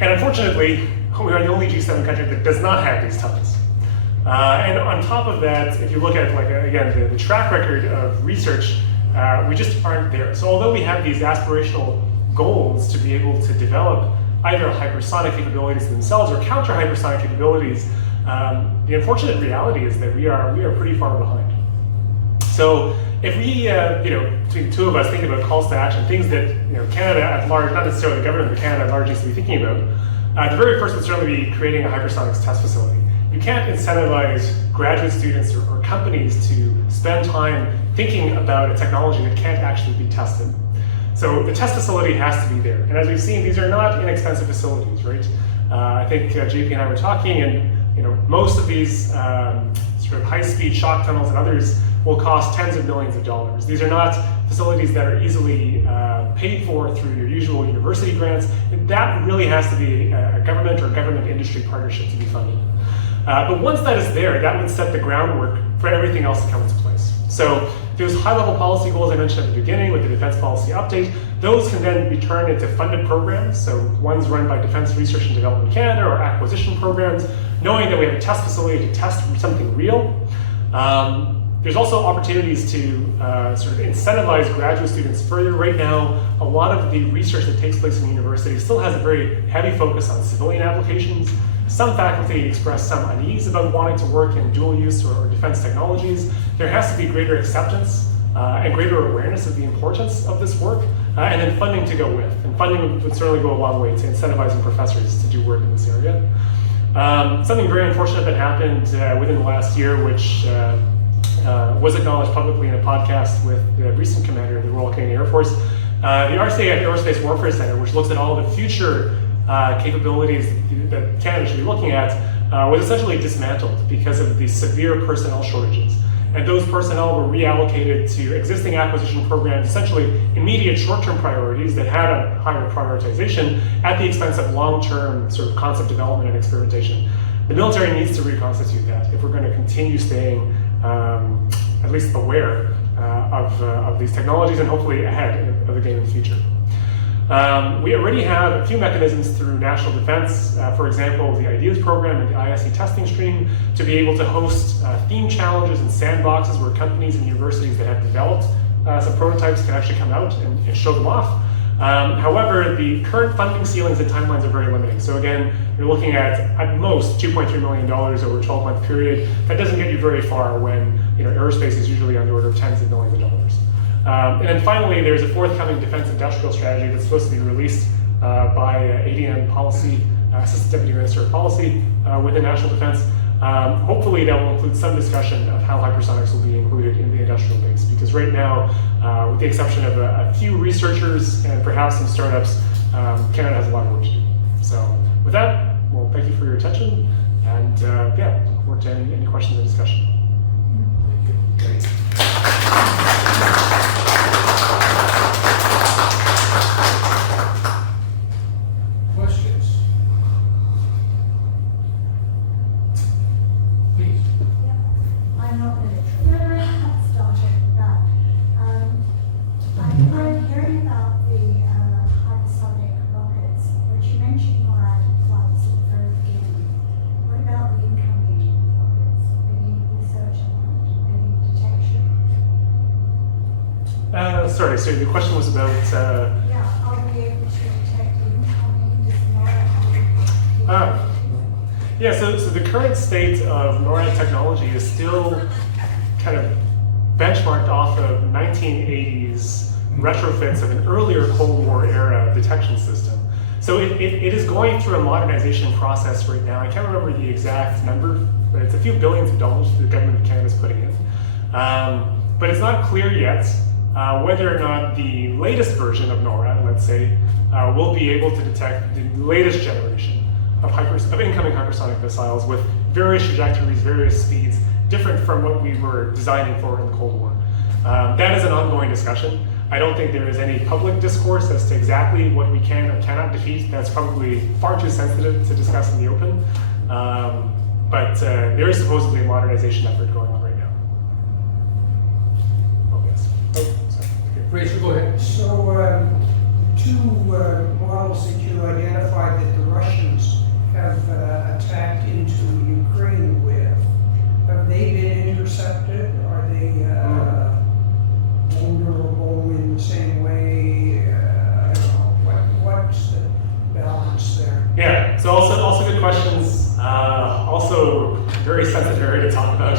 And unfortunately, we are the only G7 country that does not have these tunnels. And on top of that, if you look at, again, the track record of research, we just aren't there. So although we have these aspirational goals to be able to develop either hypersonic capabilities themselves or counter-hypersonic capabilities, the unfortunate reality is that we are pretty far behind. So if we, between the two of us, think about calls to action, things that Canada at large, not necessarily the government, but Canada at large needs to be thinking about, the very first would certainly be creating a hypersonics test facility. You can't incentivize graduate students or companies to spend time thinking about a technology that can't actually be tested. So the test facility has to be there. And as we've seen, these are not inexpensive facilities, right? I think JP and I were talking, and most of these sort of high-speed shock tunnels and others will cost tens of millions of dollars. These are not facilities that are easily paid for through your usual university grants. That really has to be a government or government industry partnership to be funded. But once that is there, that would set the groundwork for everything else to come into place. So those high-level policy goals I mentioned at the beginning with the Defense Policy Update, those can then be turned into funded programs. So ones run by Defense Research and Development Canada or acquisition programs, knowing that we have a test facility to test something real. There's also opportunities to sort of incentivize graduate students further. Right now, a lot of the research that takes place in the university still has a very heavy focus on civilian applications. Some faculty express some unease about wanting to work in dual use or defense technologies. There has to be greater acceptance and greater awareness of the importance of this work, and then funding to go with. And funding would certainly go a long way to incentivizing professors to do work in this area. Something very unfortunate that happened within the last year, which was acknowledged publicly in a podcast with the recent commander of the Royal Canadian Air Force. The RCMI Aerospace Warfare Center, which looks at all the future capabilities that Canada should be looking at, was essentially dismantled because of the severe personnel shortages. And those personnel were reallocated to existing acquisition programs, essentially immediate short-term priorities that had a higher prioritization at the expense of long-term sort of concept development and experimentation. The military needs to reconstitute that if we're going to continue staying at least aware of these technologies and hopefully ahead of the game in the future. We already have a few mechanisms through national defense, for example, the IDEAS program and the ISC testing stream, to be able to host theme challenges and sandboxes where companies and universities that have developed some prototypes can actually come out and show them off. However, the current funding ceilings and timelines are very limiting. So again, you're looking at most $2.3 million over a 12-month period. That doesn't get you very far when aerospace is usually on the order of tens of millions of dollars. And then finally, there's a forthcoming defense industrial strategy that's supposed to be released by ADM Policy, Assistant Deputy Minister of Policy within National Defense. Hopefully that will include some discussion of how hypersonics will be included in the industrial base, because right now, with the exception of a few researchers and perhaps some startups, Canada has a lot of work to do. So with that, well, thank you for your attention, and yeah, look forward to any questions or discussion. Great. Questions? Please. Yeah, I'm not military. Started that. I'm hearing about the hypersonic rockets, which you mentioned NORAD flights at the very beginning. What about the incoming rockets? Any research on that? Any detection? Sorry, so the question was about... Yeah, are we able to detect incoming? Does NORAD have Yeah, so the current state of NORAD technology is still kind of benchmarked off of 1980s retrofits of an earlier Cold War era detection system. So it is going through a modernization process right now. I can't remember the exact number, but it's a few billions of dollars the government of Canada is putting in. But it's not clear yet whether or not the latest version of NORAD, let's say, will be able to detect the latest generation of incoming hypersonic missiles with various trajectories, various speeds, different from what we were designing for in the Cold War. That is an ongoing discussion. I don't think there is any public discourse as to exactly what we can or cannot defeat. That's probably far too sensitive to discuss in the open. But there is supposedly a modernization effort going on. Fraser, go ahead. So, two models that you identified that the Russians have attacked into Ukraine with, have they been intercepted? Are they vulnerable in the same way? I don't know. What's the balance there? Yeah, so also good questions. Also very sensitive area to talk about.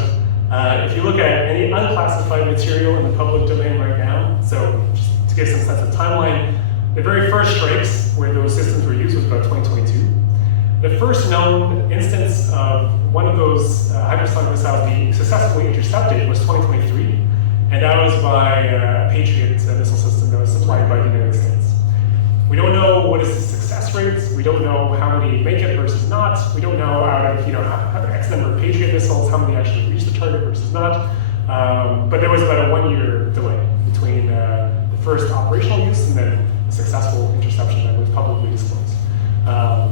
If you look at any unclassified material in the public domain right now, so just to give some sense of timeline, the very first strikes where those systems were used was about 2022. The first known instance of one of those hypersonic missiles being successfully intercepted was 2023, and that was by a Patriot missile system that was supplied by the United States. We don't know what is the success rates. We don't know how many make it versus not. We don't know out of how X number of Patriot missiles, how many actually reach the target versus not. But there was about a 1-year delay between the first operational use and then the successful interception that was publicly disclosed.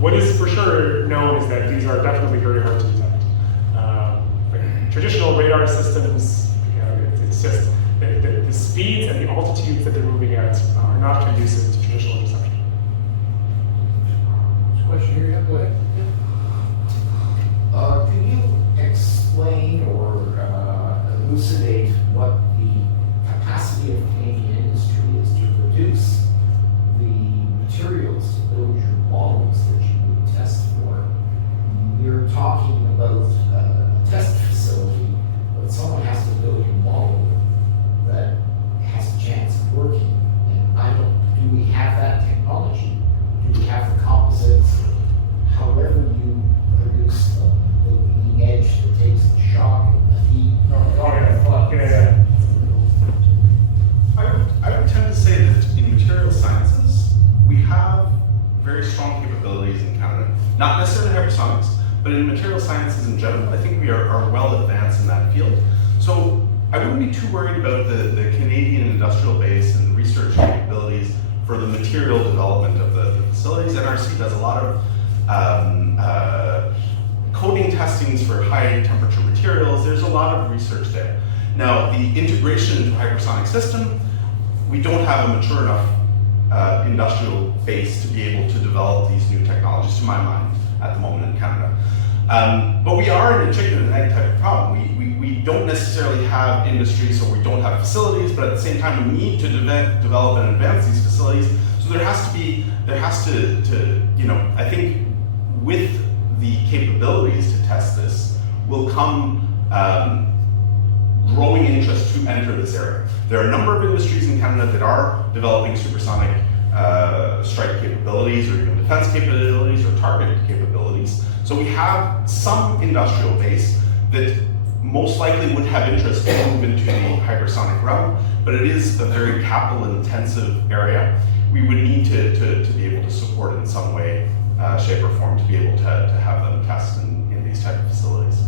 What is for sure known is that these are definitely very hard to detect. Like traditional radar systems, it's just the speeds and the altitudes that they're moving at are not conducive to traditional interception. Question here, yeah, go ahead. Can you explain or elucidate what the capacity of Canadian industry is to produce the materials to build your models that you would test for? You're talking about a test facility, but someone has to build a model that has a chance of working. And do we have that technology? Do we have the composites? However you produce the leading edge that takes the shock and the heat. I would tend to say that in material sciences, we have very strong capabilities in Canada. Not necessarily hypersonics, but in material sciences in general, I think we are well advanced in that field. So I wouldn't be too worried about the Canadian industrial base and the research capabilities for the material development of the facilities. NRC does a lot of coating testings for high temperature materials. There's a lot of research there. Now, the integration into a hypersonic system, we don't have a mature enough industrial base to be able to develop these new technologies, to my mind, at the moment in Canada. But we are in a chicken and egg type of problem. We don't necessarily have industry, so we don't have facilities, but at the same time, we need to develop and advance these facilities. So there has to, I think with the capabilities to test this will come growing interest to enter this area. There are a number of industries in Canada that are developing supersonic strike capabilities or even defense capabilities or target capabilities. So we have some industrial base that most likely would have interest to move into the hypersonic realm, but it is a very capital intensive area. We would need to be able to support it in some way, shape or form to be able to have them test in these type of facilities.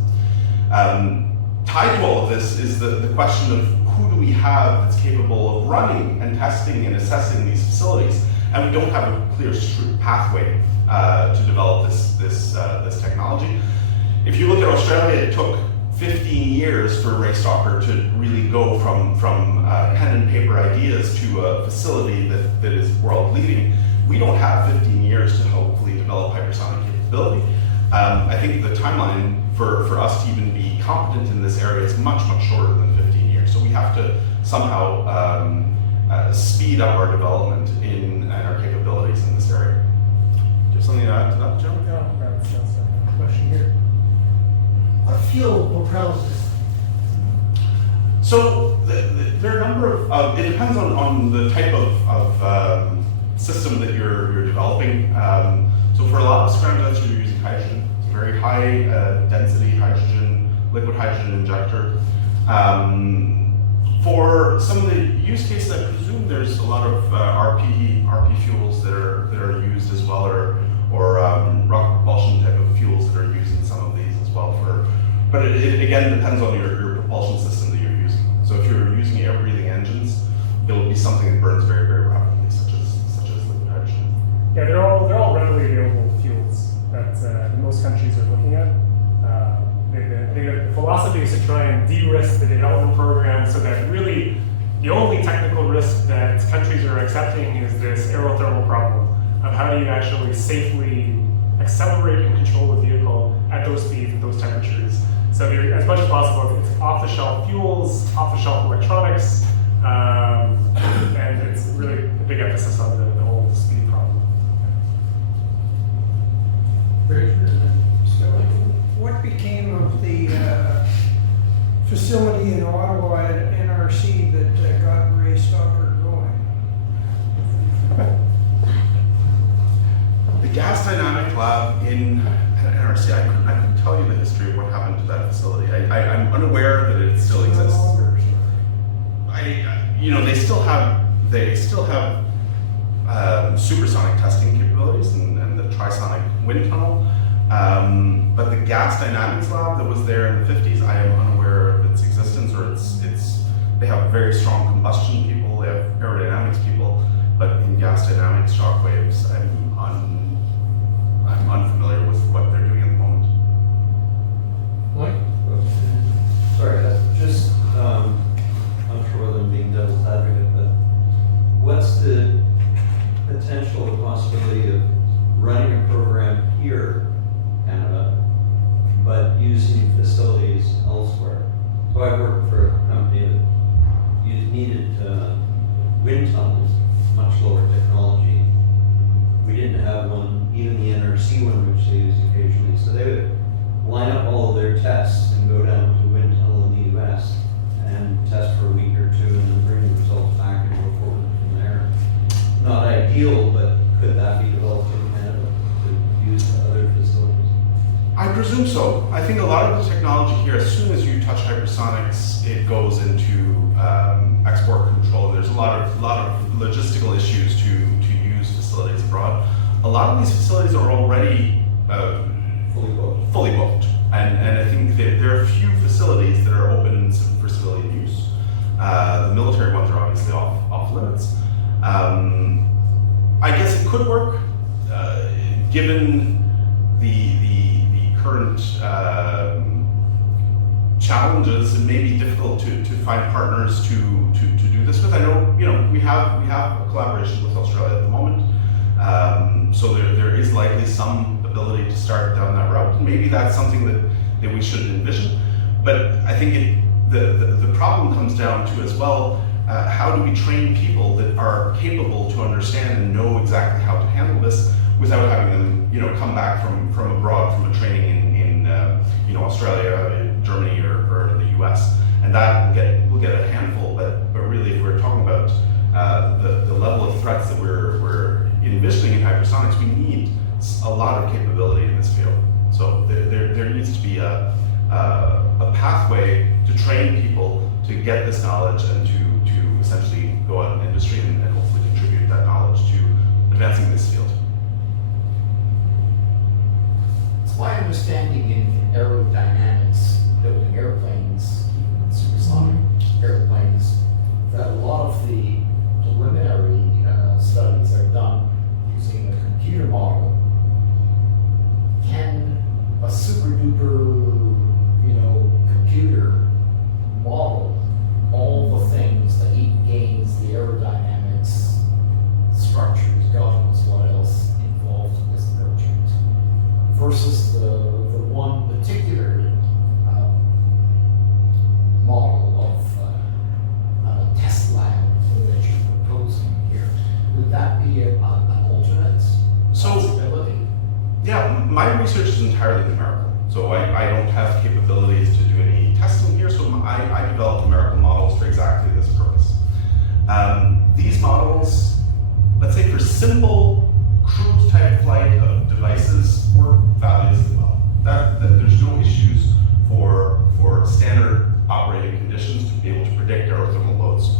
Tied to all of this is the question of who do we have that's capable of running and testing and assessing these facilities, and we don't have a clear pathway to develop this technology. If you look at Australia, it took 15 years for Ray Stalker to really go from pen and paper ideas to a facility that is world leading. We don't have 15 years to hopefully develop hypersonic capability. I think the timeline for us to even be competent in this area is much, much shorter than 15 years. So we have to somehow speed up our development and our capabilities in this area. Do you have something to add to that, Joe? No, that's a question here. What fuel propels this? So there are a number of, it depends on the type of system that you're developing. So for a lot of scramjets, you're using hydrogen. It's a very high density hydrogen, liquid hydrogen injector. For some of the use cases, I presume there's a lot of RP fuels that are used as well, or rocket propulsion type of fuels that are used in some of these as well. But it again depends on your propulsion system that you're using. So if you're using air-breathing engines, it'll be something that burns very, very rapidly, such as liquid hydrogen. Yeah, they're all readily available fuels that most countries are looking at. The philosophy is to try and de-risk the development program so that really The only technical risk that countries are accepting is this aerothermal problem of how do you actually safely accelerate and control the vehicle at those speeds and those temperatures. So as much as possible, it's off-the-shelf fuels, off-the-shelf electronics, and it's really a big emphasis on the whole speed problem. So what became of the facility in Ottawa at NRC that got Ray Stoddard going? The gas dynamic lab in NRC, I couldn't tell you the history of what happened to that facility. I'm unaware that it still exists. No longer, They still have supersonic testing capabilities and the trisonic wind tunnel. But the gas dynamics lab that was there in the 50s, I am unaware of its existence, or they have very strong combustion people, they have aerodynamics people, but in gas dynamics, shock waves, I'm unfamiliar with what they're doing at the moment. Mike? Sorry, just, I'm not sure whether I'm being devil's advocate, but what's the potential or possibility of running a program here, Canada, but using facilities elsewhere? So I worked for a company that needed wind tunnels, much lower technology. We didn't have one, even the NRC one, which they use occasionally. So they would line up all of their tests and go down to a wind tunnel in the US and test for a week or two and then bring the results back and go forward from there. Not ideal, but could that be developed in Canada to use other facilities? I presume so. I think a lot of the technology here, as soon as you touch hypersonics, it goes into export control. There's a lot of logistical issues to use facilities abroad. A lot of these facilities are already fully booked. And I think that there are a few facilities that are open for civilian use. The military ones are obviously off limits. I guess it could work, given the current challenges. It may be difficult to find partners to do this with. I know, we have a collaboration with Australia at the moment, so there is likely some ability to start down that route. And maybe that's something that we should envision. But I think the problem comes down to as well, how do we train people that are capable to understand and know exactly how to handle this without having them, come back from abroad from a training in Australia, Germany, or the US. And that we'll get a handful. But really, if we're talking about the level of threats that we're envisioning in hypersonics, we need a lot of capability in this field. So there needs to be a pathway to train people to get this knowledge and to essentially go out in industry and hopefully contribute that knowledge to advancing this field. It's my understanding in aerodynamics, building airplanes, supersonic airplanes, that a lot of the preliminary studies are done using a computer model. Can a super duper, computer model all the things that he gains, the aerodynamics, structures, governance, what else involved in this project, versus the one particular model of test lab that you're proposing here? Would that be an alternate possibility? Yeah, my research is entirely numerical. So I don't have capabilities to do any testing here, so I develop numerical models for exactly this purpose. These models, let's say for simple cruise type flight of devices, work fabulously well. That there's no issues for standard operating conditions to be able to predict aerothermal loads.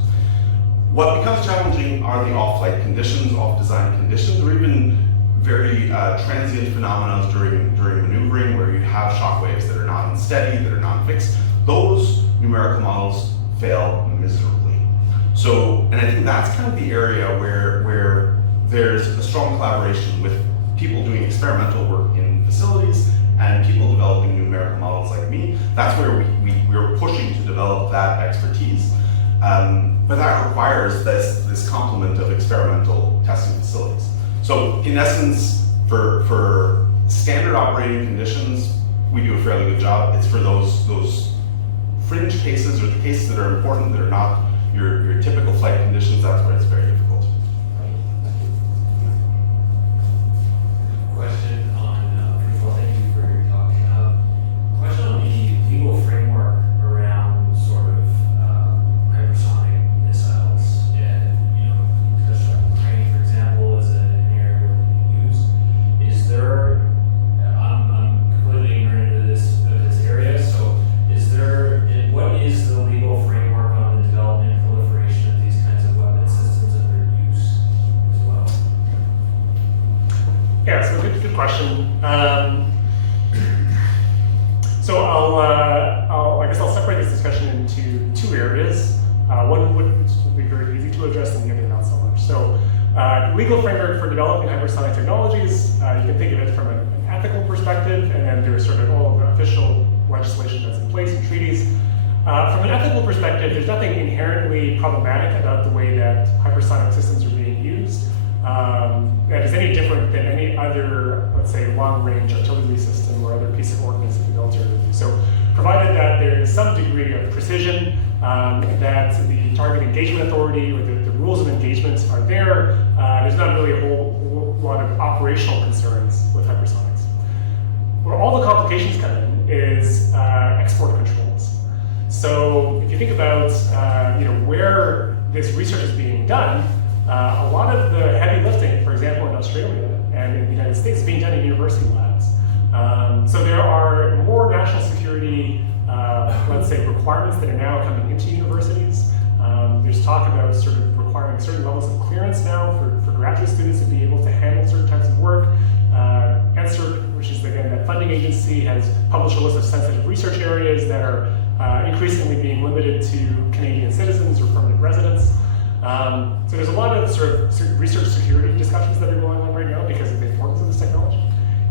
What becomes challenging are the off-flight conditions, off-design conditions, or even very transient phenomena during maneuvering where you have shock waves that are not steady, that are not fixed. Those numerical models fail miserably. So, and I think that's kind of the area where there's a strong collaboration with people doing experimental work in facilities and people developing numerical models like me. That's where we're pushing to develop that expertise. But that requires this complement of experimental testing facilities. So in essence, for standard operating conditions, we do a fairly good job. It's for those fringe cases or the cases that are important that are not your typical flight conditions, that's where it's very difficult. Question on, first of all, thank you for your talk. Question on the legal framework around sort of hypersonic missiles, and touched on training, for example, as an area where we use. Is there? I'm completely ignorant of this area. So, what is the legal framework on the development and proliferation of these kinds of weapon systems and their use as well? Yeah, so good question. So I guess I'll separate this discussion into two areas. One would be very easy to address, and the other not so much. So, legal framework for developing hypersonic technologies. You can think of it from an ethical perspective, and then there's sort of all of the official legislation that's in place and treaties. From an ethical perspective, there's nothing inherently problematic about the way that hypersonic systems are being used that is any different than any other, let's say, long-range artillery system or other piece of ordnance that the military would use. So, provided that there is some degree of precision, that the target engagement authority or the rules of engagement are there, there's not really a whole lot of operational concerns with hypersonics. Where all the complications come in is export controls. So if you think about where this research is being done, a lot of the heavy lifting, for example, in Australia and in the United States, is being done in university labs. So there are more national security, let's say, requirements that are now coming into universities. There's talk about sort of requiring certain levels of clearance now for graduate students to be able to handle certain types of work. NSERC, which is again that funding agency, has published a list of sensitive research areas that are increasingly being limited to Canadian citizens or permanent residents. So there's a lot of sort of research security discussions that are going on right now because of the importance of this technology.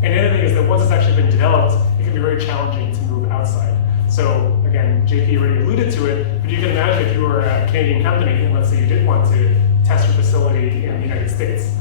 And the other thing is that once it's actually been developed, it can be very challenging to move outside. So again, JP already alluded to it, but you can imagine if you were a Canadian company and let's say you did want to test your facility in the United States,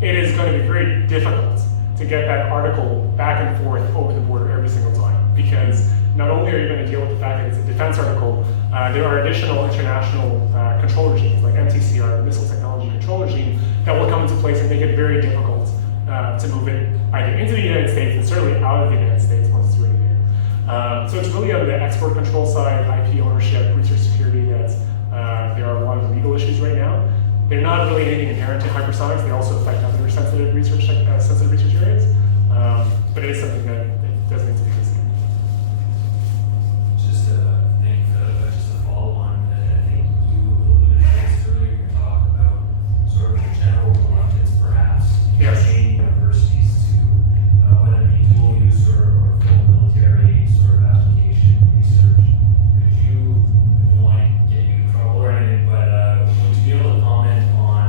it is going to be very difficult to get that article back and forth over the border every single time, because not only are you going to deal with the fact that it's a defense article, there are additional international control regimes like MTCR, the Missile Technology Control Regime, that will come into place and make it very difficult to move it either into the United States and certainly out of the United States once it's already there. So it's really on the export control side, IP ownership, research security, that there are a lot of legal issues right now. They're not really anything inherent to hypersonics. They also affect other sensitive research areas, but it is something that does need to be considered. Just a follow on. I think you alluded to this earlier in your talk about sort of the general reluctance, perhaps, Yes. in universities to whether it be dual use or full military sort of application research. Could you, I don't want to get you in trouble or anything, but would you be able to comment on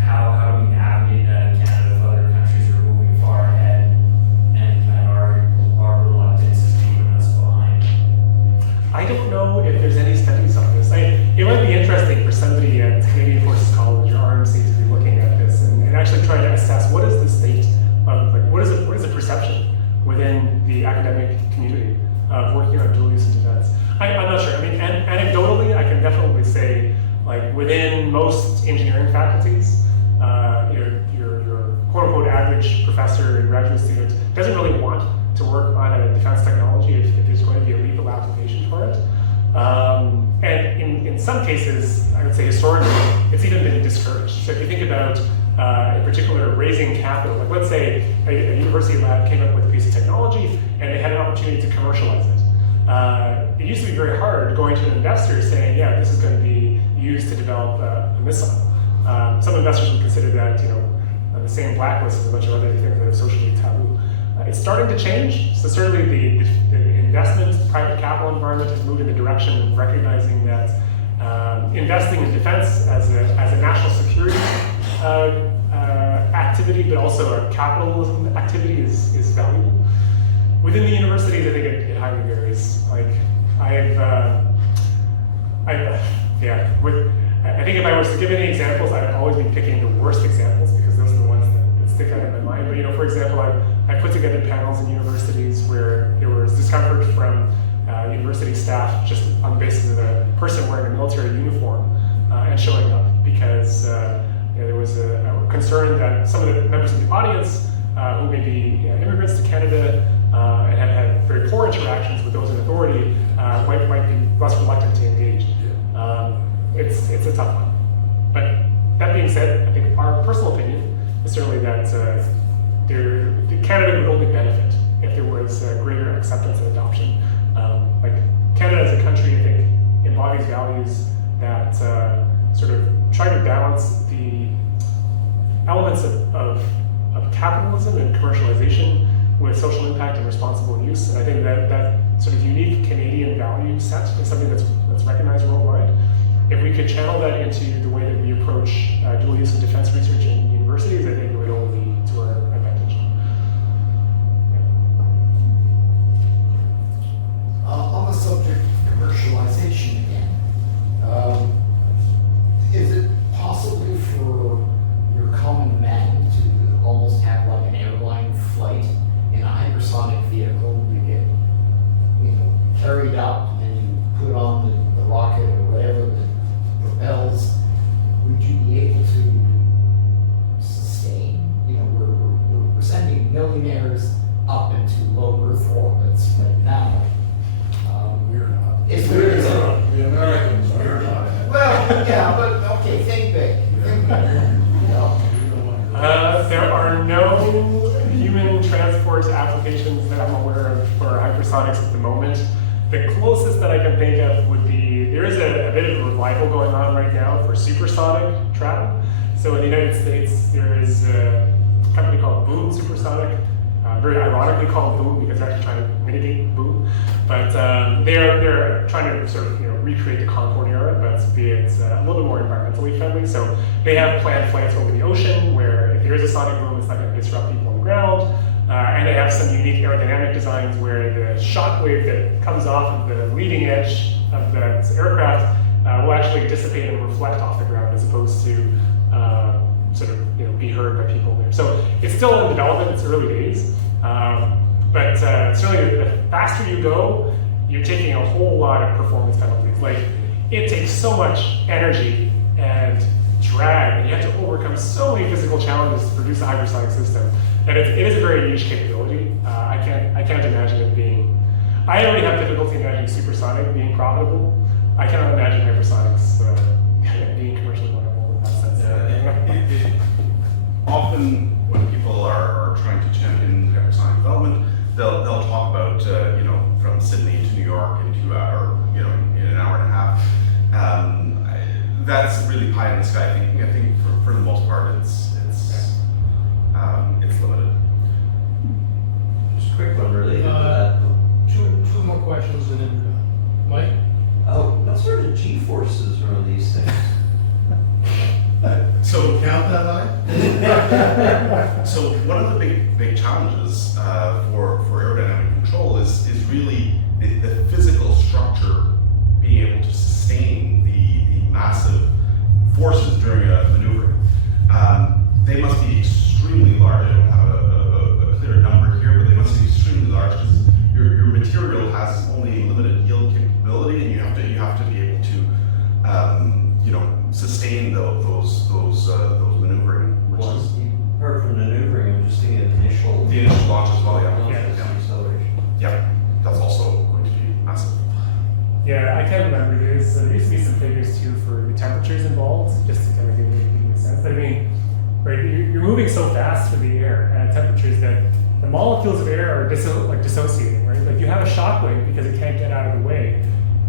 how we navigate that in Canada if other countries are moving far ahead and our reluctance is keeping us behind? I don't know if there's any studies on this. It might be interesting for somebody at Canadian Forces College or RMC to be looking at this and actually try to assess what is the state of, like, what is the perception within the academic community of working on dual use and defense. I'm not sure. I mean, anecdotally, I can definitely say, like, within most engineering faculties, your quote-unquote average professor and graduate student doesn't really want to work on a defense technology if there's going to be a lethal application for it. And in some cases, I would say historically, it's even been discouraged. So if you think about, in particular, raising capital, like let's say a university lab came up with a piece of technology and they had an opportunity to commercialize it. It used to be very hard going to an investor saying, yeah, this is going to be used to develop a missile. Some investors would consider that, the same blacklist as a bunch of other things that are socially taboo. It's starting to change. So certainly the investment, private capital environment has moved in the direction of recognizing that investing in defense as a national security activity, but also a capitalism activity is valuable. Within the universities, I think it highly varies. Like I've Yeah, I think if I was to give any examples, I'd always be picking the worst examples because those are the ones that stick out in my mind. But for example, I put together panels in universities where there was discomfort from university staff just on the basis of a person wearing a military uniform and showing up because there was a concern that some of the members of the audience who may be immigrants to Canada and have had very poor interactions with those in authority might be less reluctant to engage. It's a tough one. But that being said, I think our personal opinion is certainly that Canada would only benefit if there was greater acceptance and adoption. Like Canada as a country, I think, embodies values that sort of try to balance the elements of capitalism and commercialization with social impact and responsible use. And I think that sort of unique Canadian value set is something that's recognized worldwide. If we could channel that into the way that we approach dual use and defense research in universities, I think it would only be to our advantage. On the subject of commercialization again, is it possible for your common man to almost have like an airline flight in a hypersonic vehicle? You get, carried up and you put on the rocket or whatever that propels. Would you be able to sustain? We're sending millionaires up into low Earth orbits right now. We're not. If there is a, The Americans are not. well, yeah, but okay, think big. Think big. There are no human transport applications that I'm aware of for hypersonics at the moment. The closest that I can think of would be, there is a bit of a revival going on right now for supersonic travel. So in the United States, there is a company called Boom Supersonic, very ironically called Boom because they're actually trying to mitigate boom. But they're trying to sort of recreate the Concorde era, but be it a little bit more environmentally friendly. So they have planned flights over the ocean where if there is a sonic boom, it's not going to disrupt people on the ground. And they have some unique aerodynamic designs where the shock wave that comes off of the leading edge of the aircraft will actually dissipate and reflect off the ground as opposed to sort of be heard by people there. So it's still in development, it's early days. But certainly the faster you go, you're taking a whole lot of performance penalties. Like it takes so much energy and drag, and you have to overcome so many physical challenges to produce a hypersonic system that it is a very niche capability. I can't imagine it being. I already have difficulty imagining supersonic being profitable. I cannot imagine hypersonics being commercially viable in that sense. Often, when people are trying to champion hypersonic development, they'll talk about from Sydney to New York in 2 hours, in an hour and a half. That's really pie in the sky thinking. I think for the most part, it's limited. Just a quick one related to that. Two more questions and then Mike? What sort of G-forces are on these things? So Count that high? So one of the big challenges for aerodynamic control is really the physical structure being able to sustain the massive forces during a maneuver. They must be extremely large. I don't have a clear number here, but they must be extremely large because your material has only limited yield capability, and you have to be able to sustain those maneuvering. Well, apart from maneuvering, I'm just thinking of The initial launch as well, yeah. acceleration. Yeah, that's also going to be massive. Yeah, I can't remember. There used to be some figures too for the temperatures involved, just to kind of give you a sense. But I mean, right, you're moving so fast through the air at temperatures that the molecules of air are dissociating, right? Like you have a shock wave because it can't get out of the way.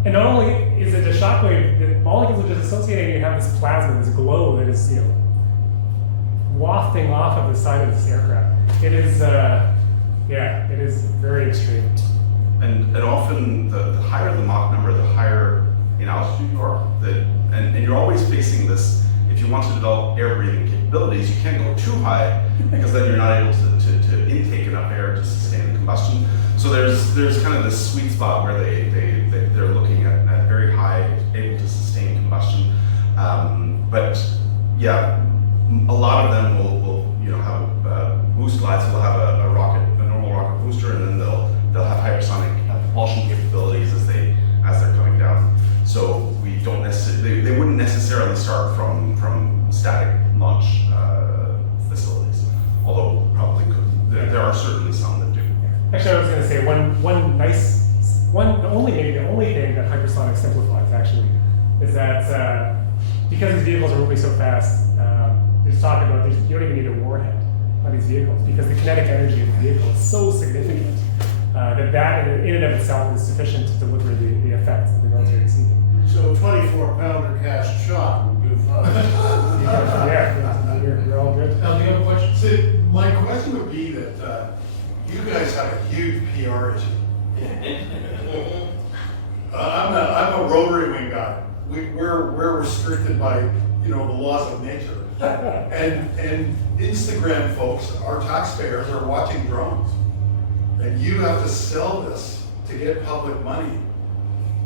And not only is it a shock wave, the molecules are dissociating, you have this plasma, this glow that is, wafting off of the side of this aircraft. It is, it is very extreme. And often the higher the Mach number, the higher in altitude you are. And you're always facing this. If you want to develop air breathing capabilities, you can't go too high because then you're not able to intake enough air to sustain the combustion. So there's kind of this sweet spot where they're looking at very high, able to sustain combustion But yeah, a lot of them will have boost glides. They'll have a normal rocket booster, and then they'll have hypersonic propulsion capabilities as they're coming down. So we don't necessarily, they wouldn't necessarily start from static launch facilities, although probably could. There are certainly some that do. Actually, I was going to say the only thing that hypersonic simplifies actually is that because these vehicles are moving so fast, there's talk about you don't even need a warhead on these vehicles because the kinetic energy of the vehicle is so significant that in and of itself is sufficient to deliver the effects that the military is seeking. So 24-pounder cast shot would do fine. Yeah, you're all good. Now, do you have a question? So my question would be that you guys have a huge PR issue. I'm a rotary wing guy. We're restricted by the laws of nature, and Instagram folks, our taxpayers, are watching drones, and you have to sell this to get public money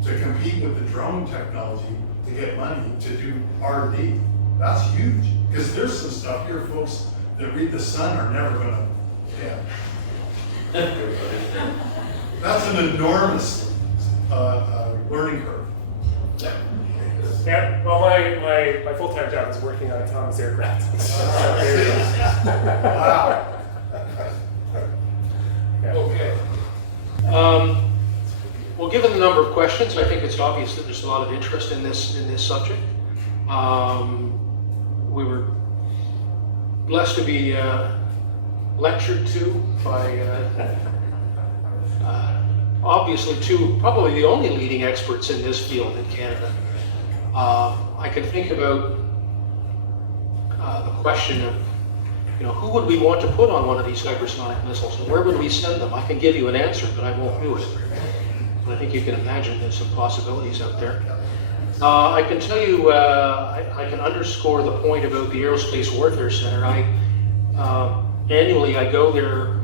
to compete with the drone technology to get money to do R&D. That's huge because there's some stuff here, folks that read the Sun are never gonna. Yeah. That's an enormous learning curve. Yeah, well, my full-time job is working on autonomous aircraft. Wow. Okay. Well, given the number of questions, I think it's obvious that there's a lot of interest in this subject. We were blessed to be lectured to by obviously probably the only leading experts in this field in Canada. I can think about the question of, who would we want to put on one of these hypersonic missiles, and where would we send them? I can give you an answer, but I won't do it. But I think you can imagine there's some possibilities out there. I can tell you, I can underscore the point about the Aerospace Warfare Center. Annually I go there.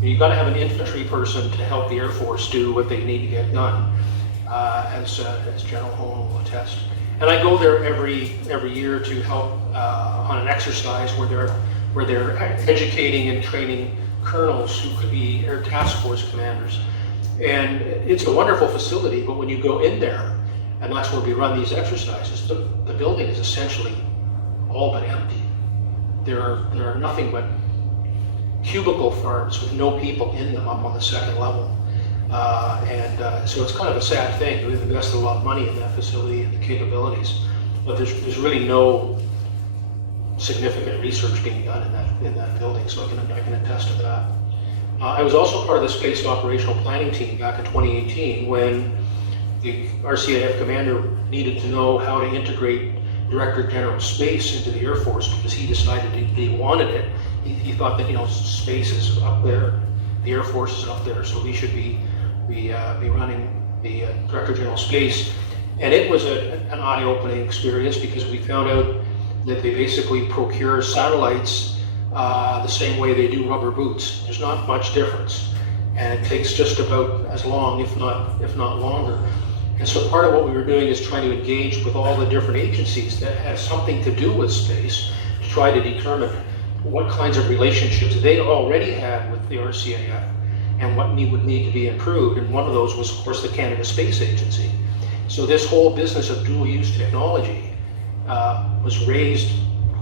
You've got to have an infantry person to help the Air Force do what they need to get done, as General Holm will attest. And I go there every year to help on an exercise where they're educating and training colonels who could be Air Task Force commanders. And it's a wonderful facility, but when you go in there, and that's where we run these exercises, the building is essentially all but empty. There are nothing but cubicle farms with no people in them up on the second level. So it's kind of a sad thing. We've invested a lot of money in that facility and the capabilities, but there's really no significant research being done in that building, so I can attest to that. I was also part of the Space Operational Planning Team back in 2018 when the RCIF commander needed to know how to integrate Director General Space into the Air Force because he decided he wanted it. He thought that space is up there, the Air Force is up there, so we should be running the Director General Space. And it was an eye-opening experience because we found out that they basically procure satellites the same way they do rubber boots. There's not much difference, and it takes just about as long, if not longer. And so part of what we were doing is trying to engage with all the different agencies that have something to do with space to try to determine what kinds of relationships they already had with the RCAF and what would need to be improved. And one of those was, of course, the Canada Space Agency. So this whole business of dual-use technology was raised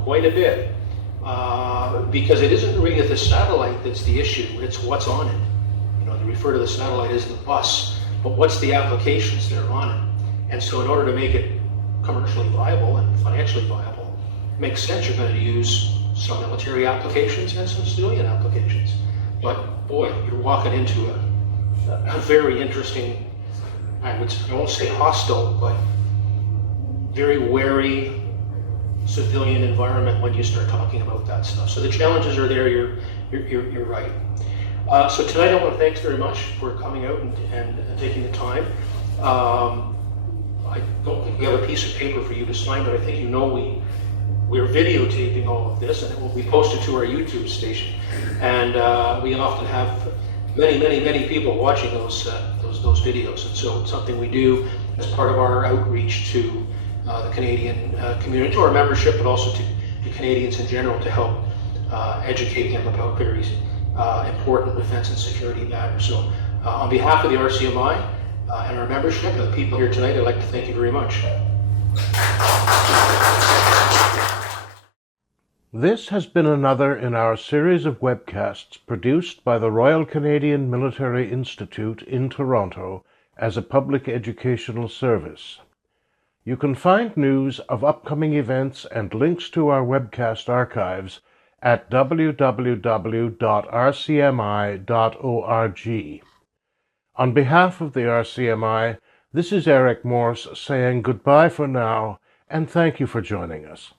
quite a bit because it isn't really the satellite that's the issue, it's what's on it. They refer to the satellite as the bus, but what's the applications that are on it? And so in order to make it commercially viable and financially viable, it makes sense you're going to use some military applications and some civilian applications. But boy, you're walking into a very interesting, I won't say hostile, but very wary civilian environment when you start talking about that stuff. So the challenges are there, you're right. So tonight I want to thanks very much for coming out and taking the time. I don't think we have a piece of paper for you to sign, but I think we're videotaping all of this and it will be posted to our YouTube station. And we often have many people watching those videos. And so it's something we do as part of our outreach to the Canadian community, to our membership, but also to Canadians in general, to help educate them about very important defense and security matters. So on behalf of the RCMI and our membership and the people here tonight, I'd like to thank you very much. This has been another in our series of webcasts produced by the Royal Canadian Military Institute in Toronto as a public educational service. You can find news of upcoming events and links to our webcast archives at www.rcmi.org. On behalf of the RCMI, this is Eric Morse saying goodbye for now, and thank you for joining us.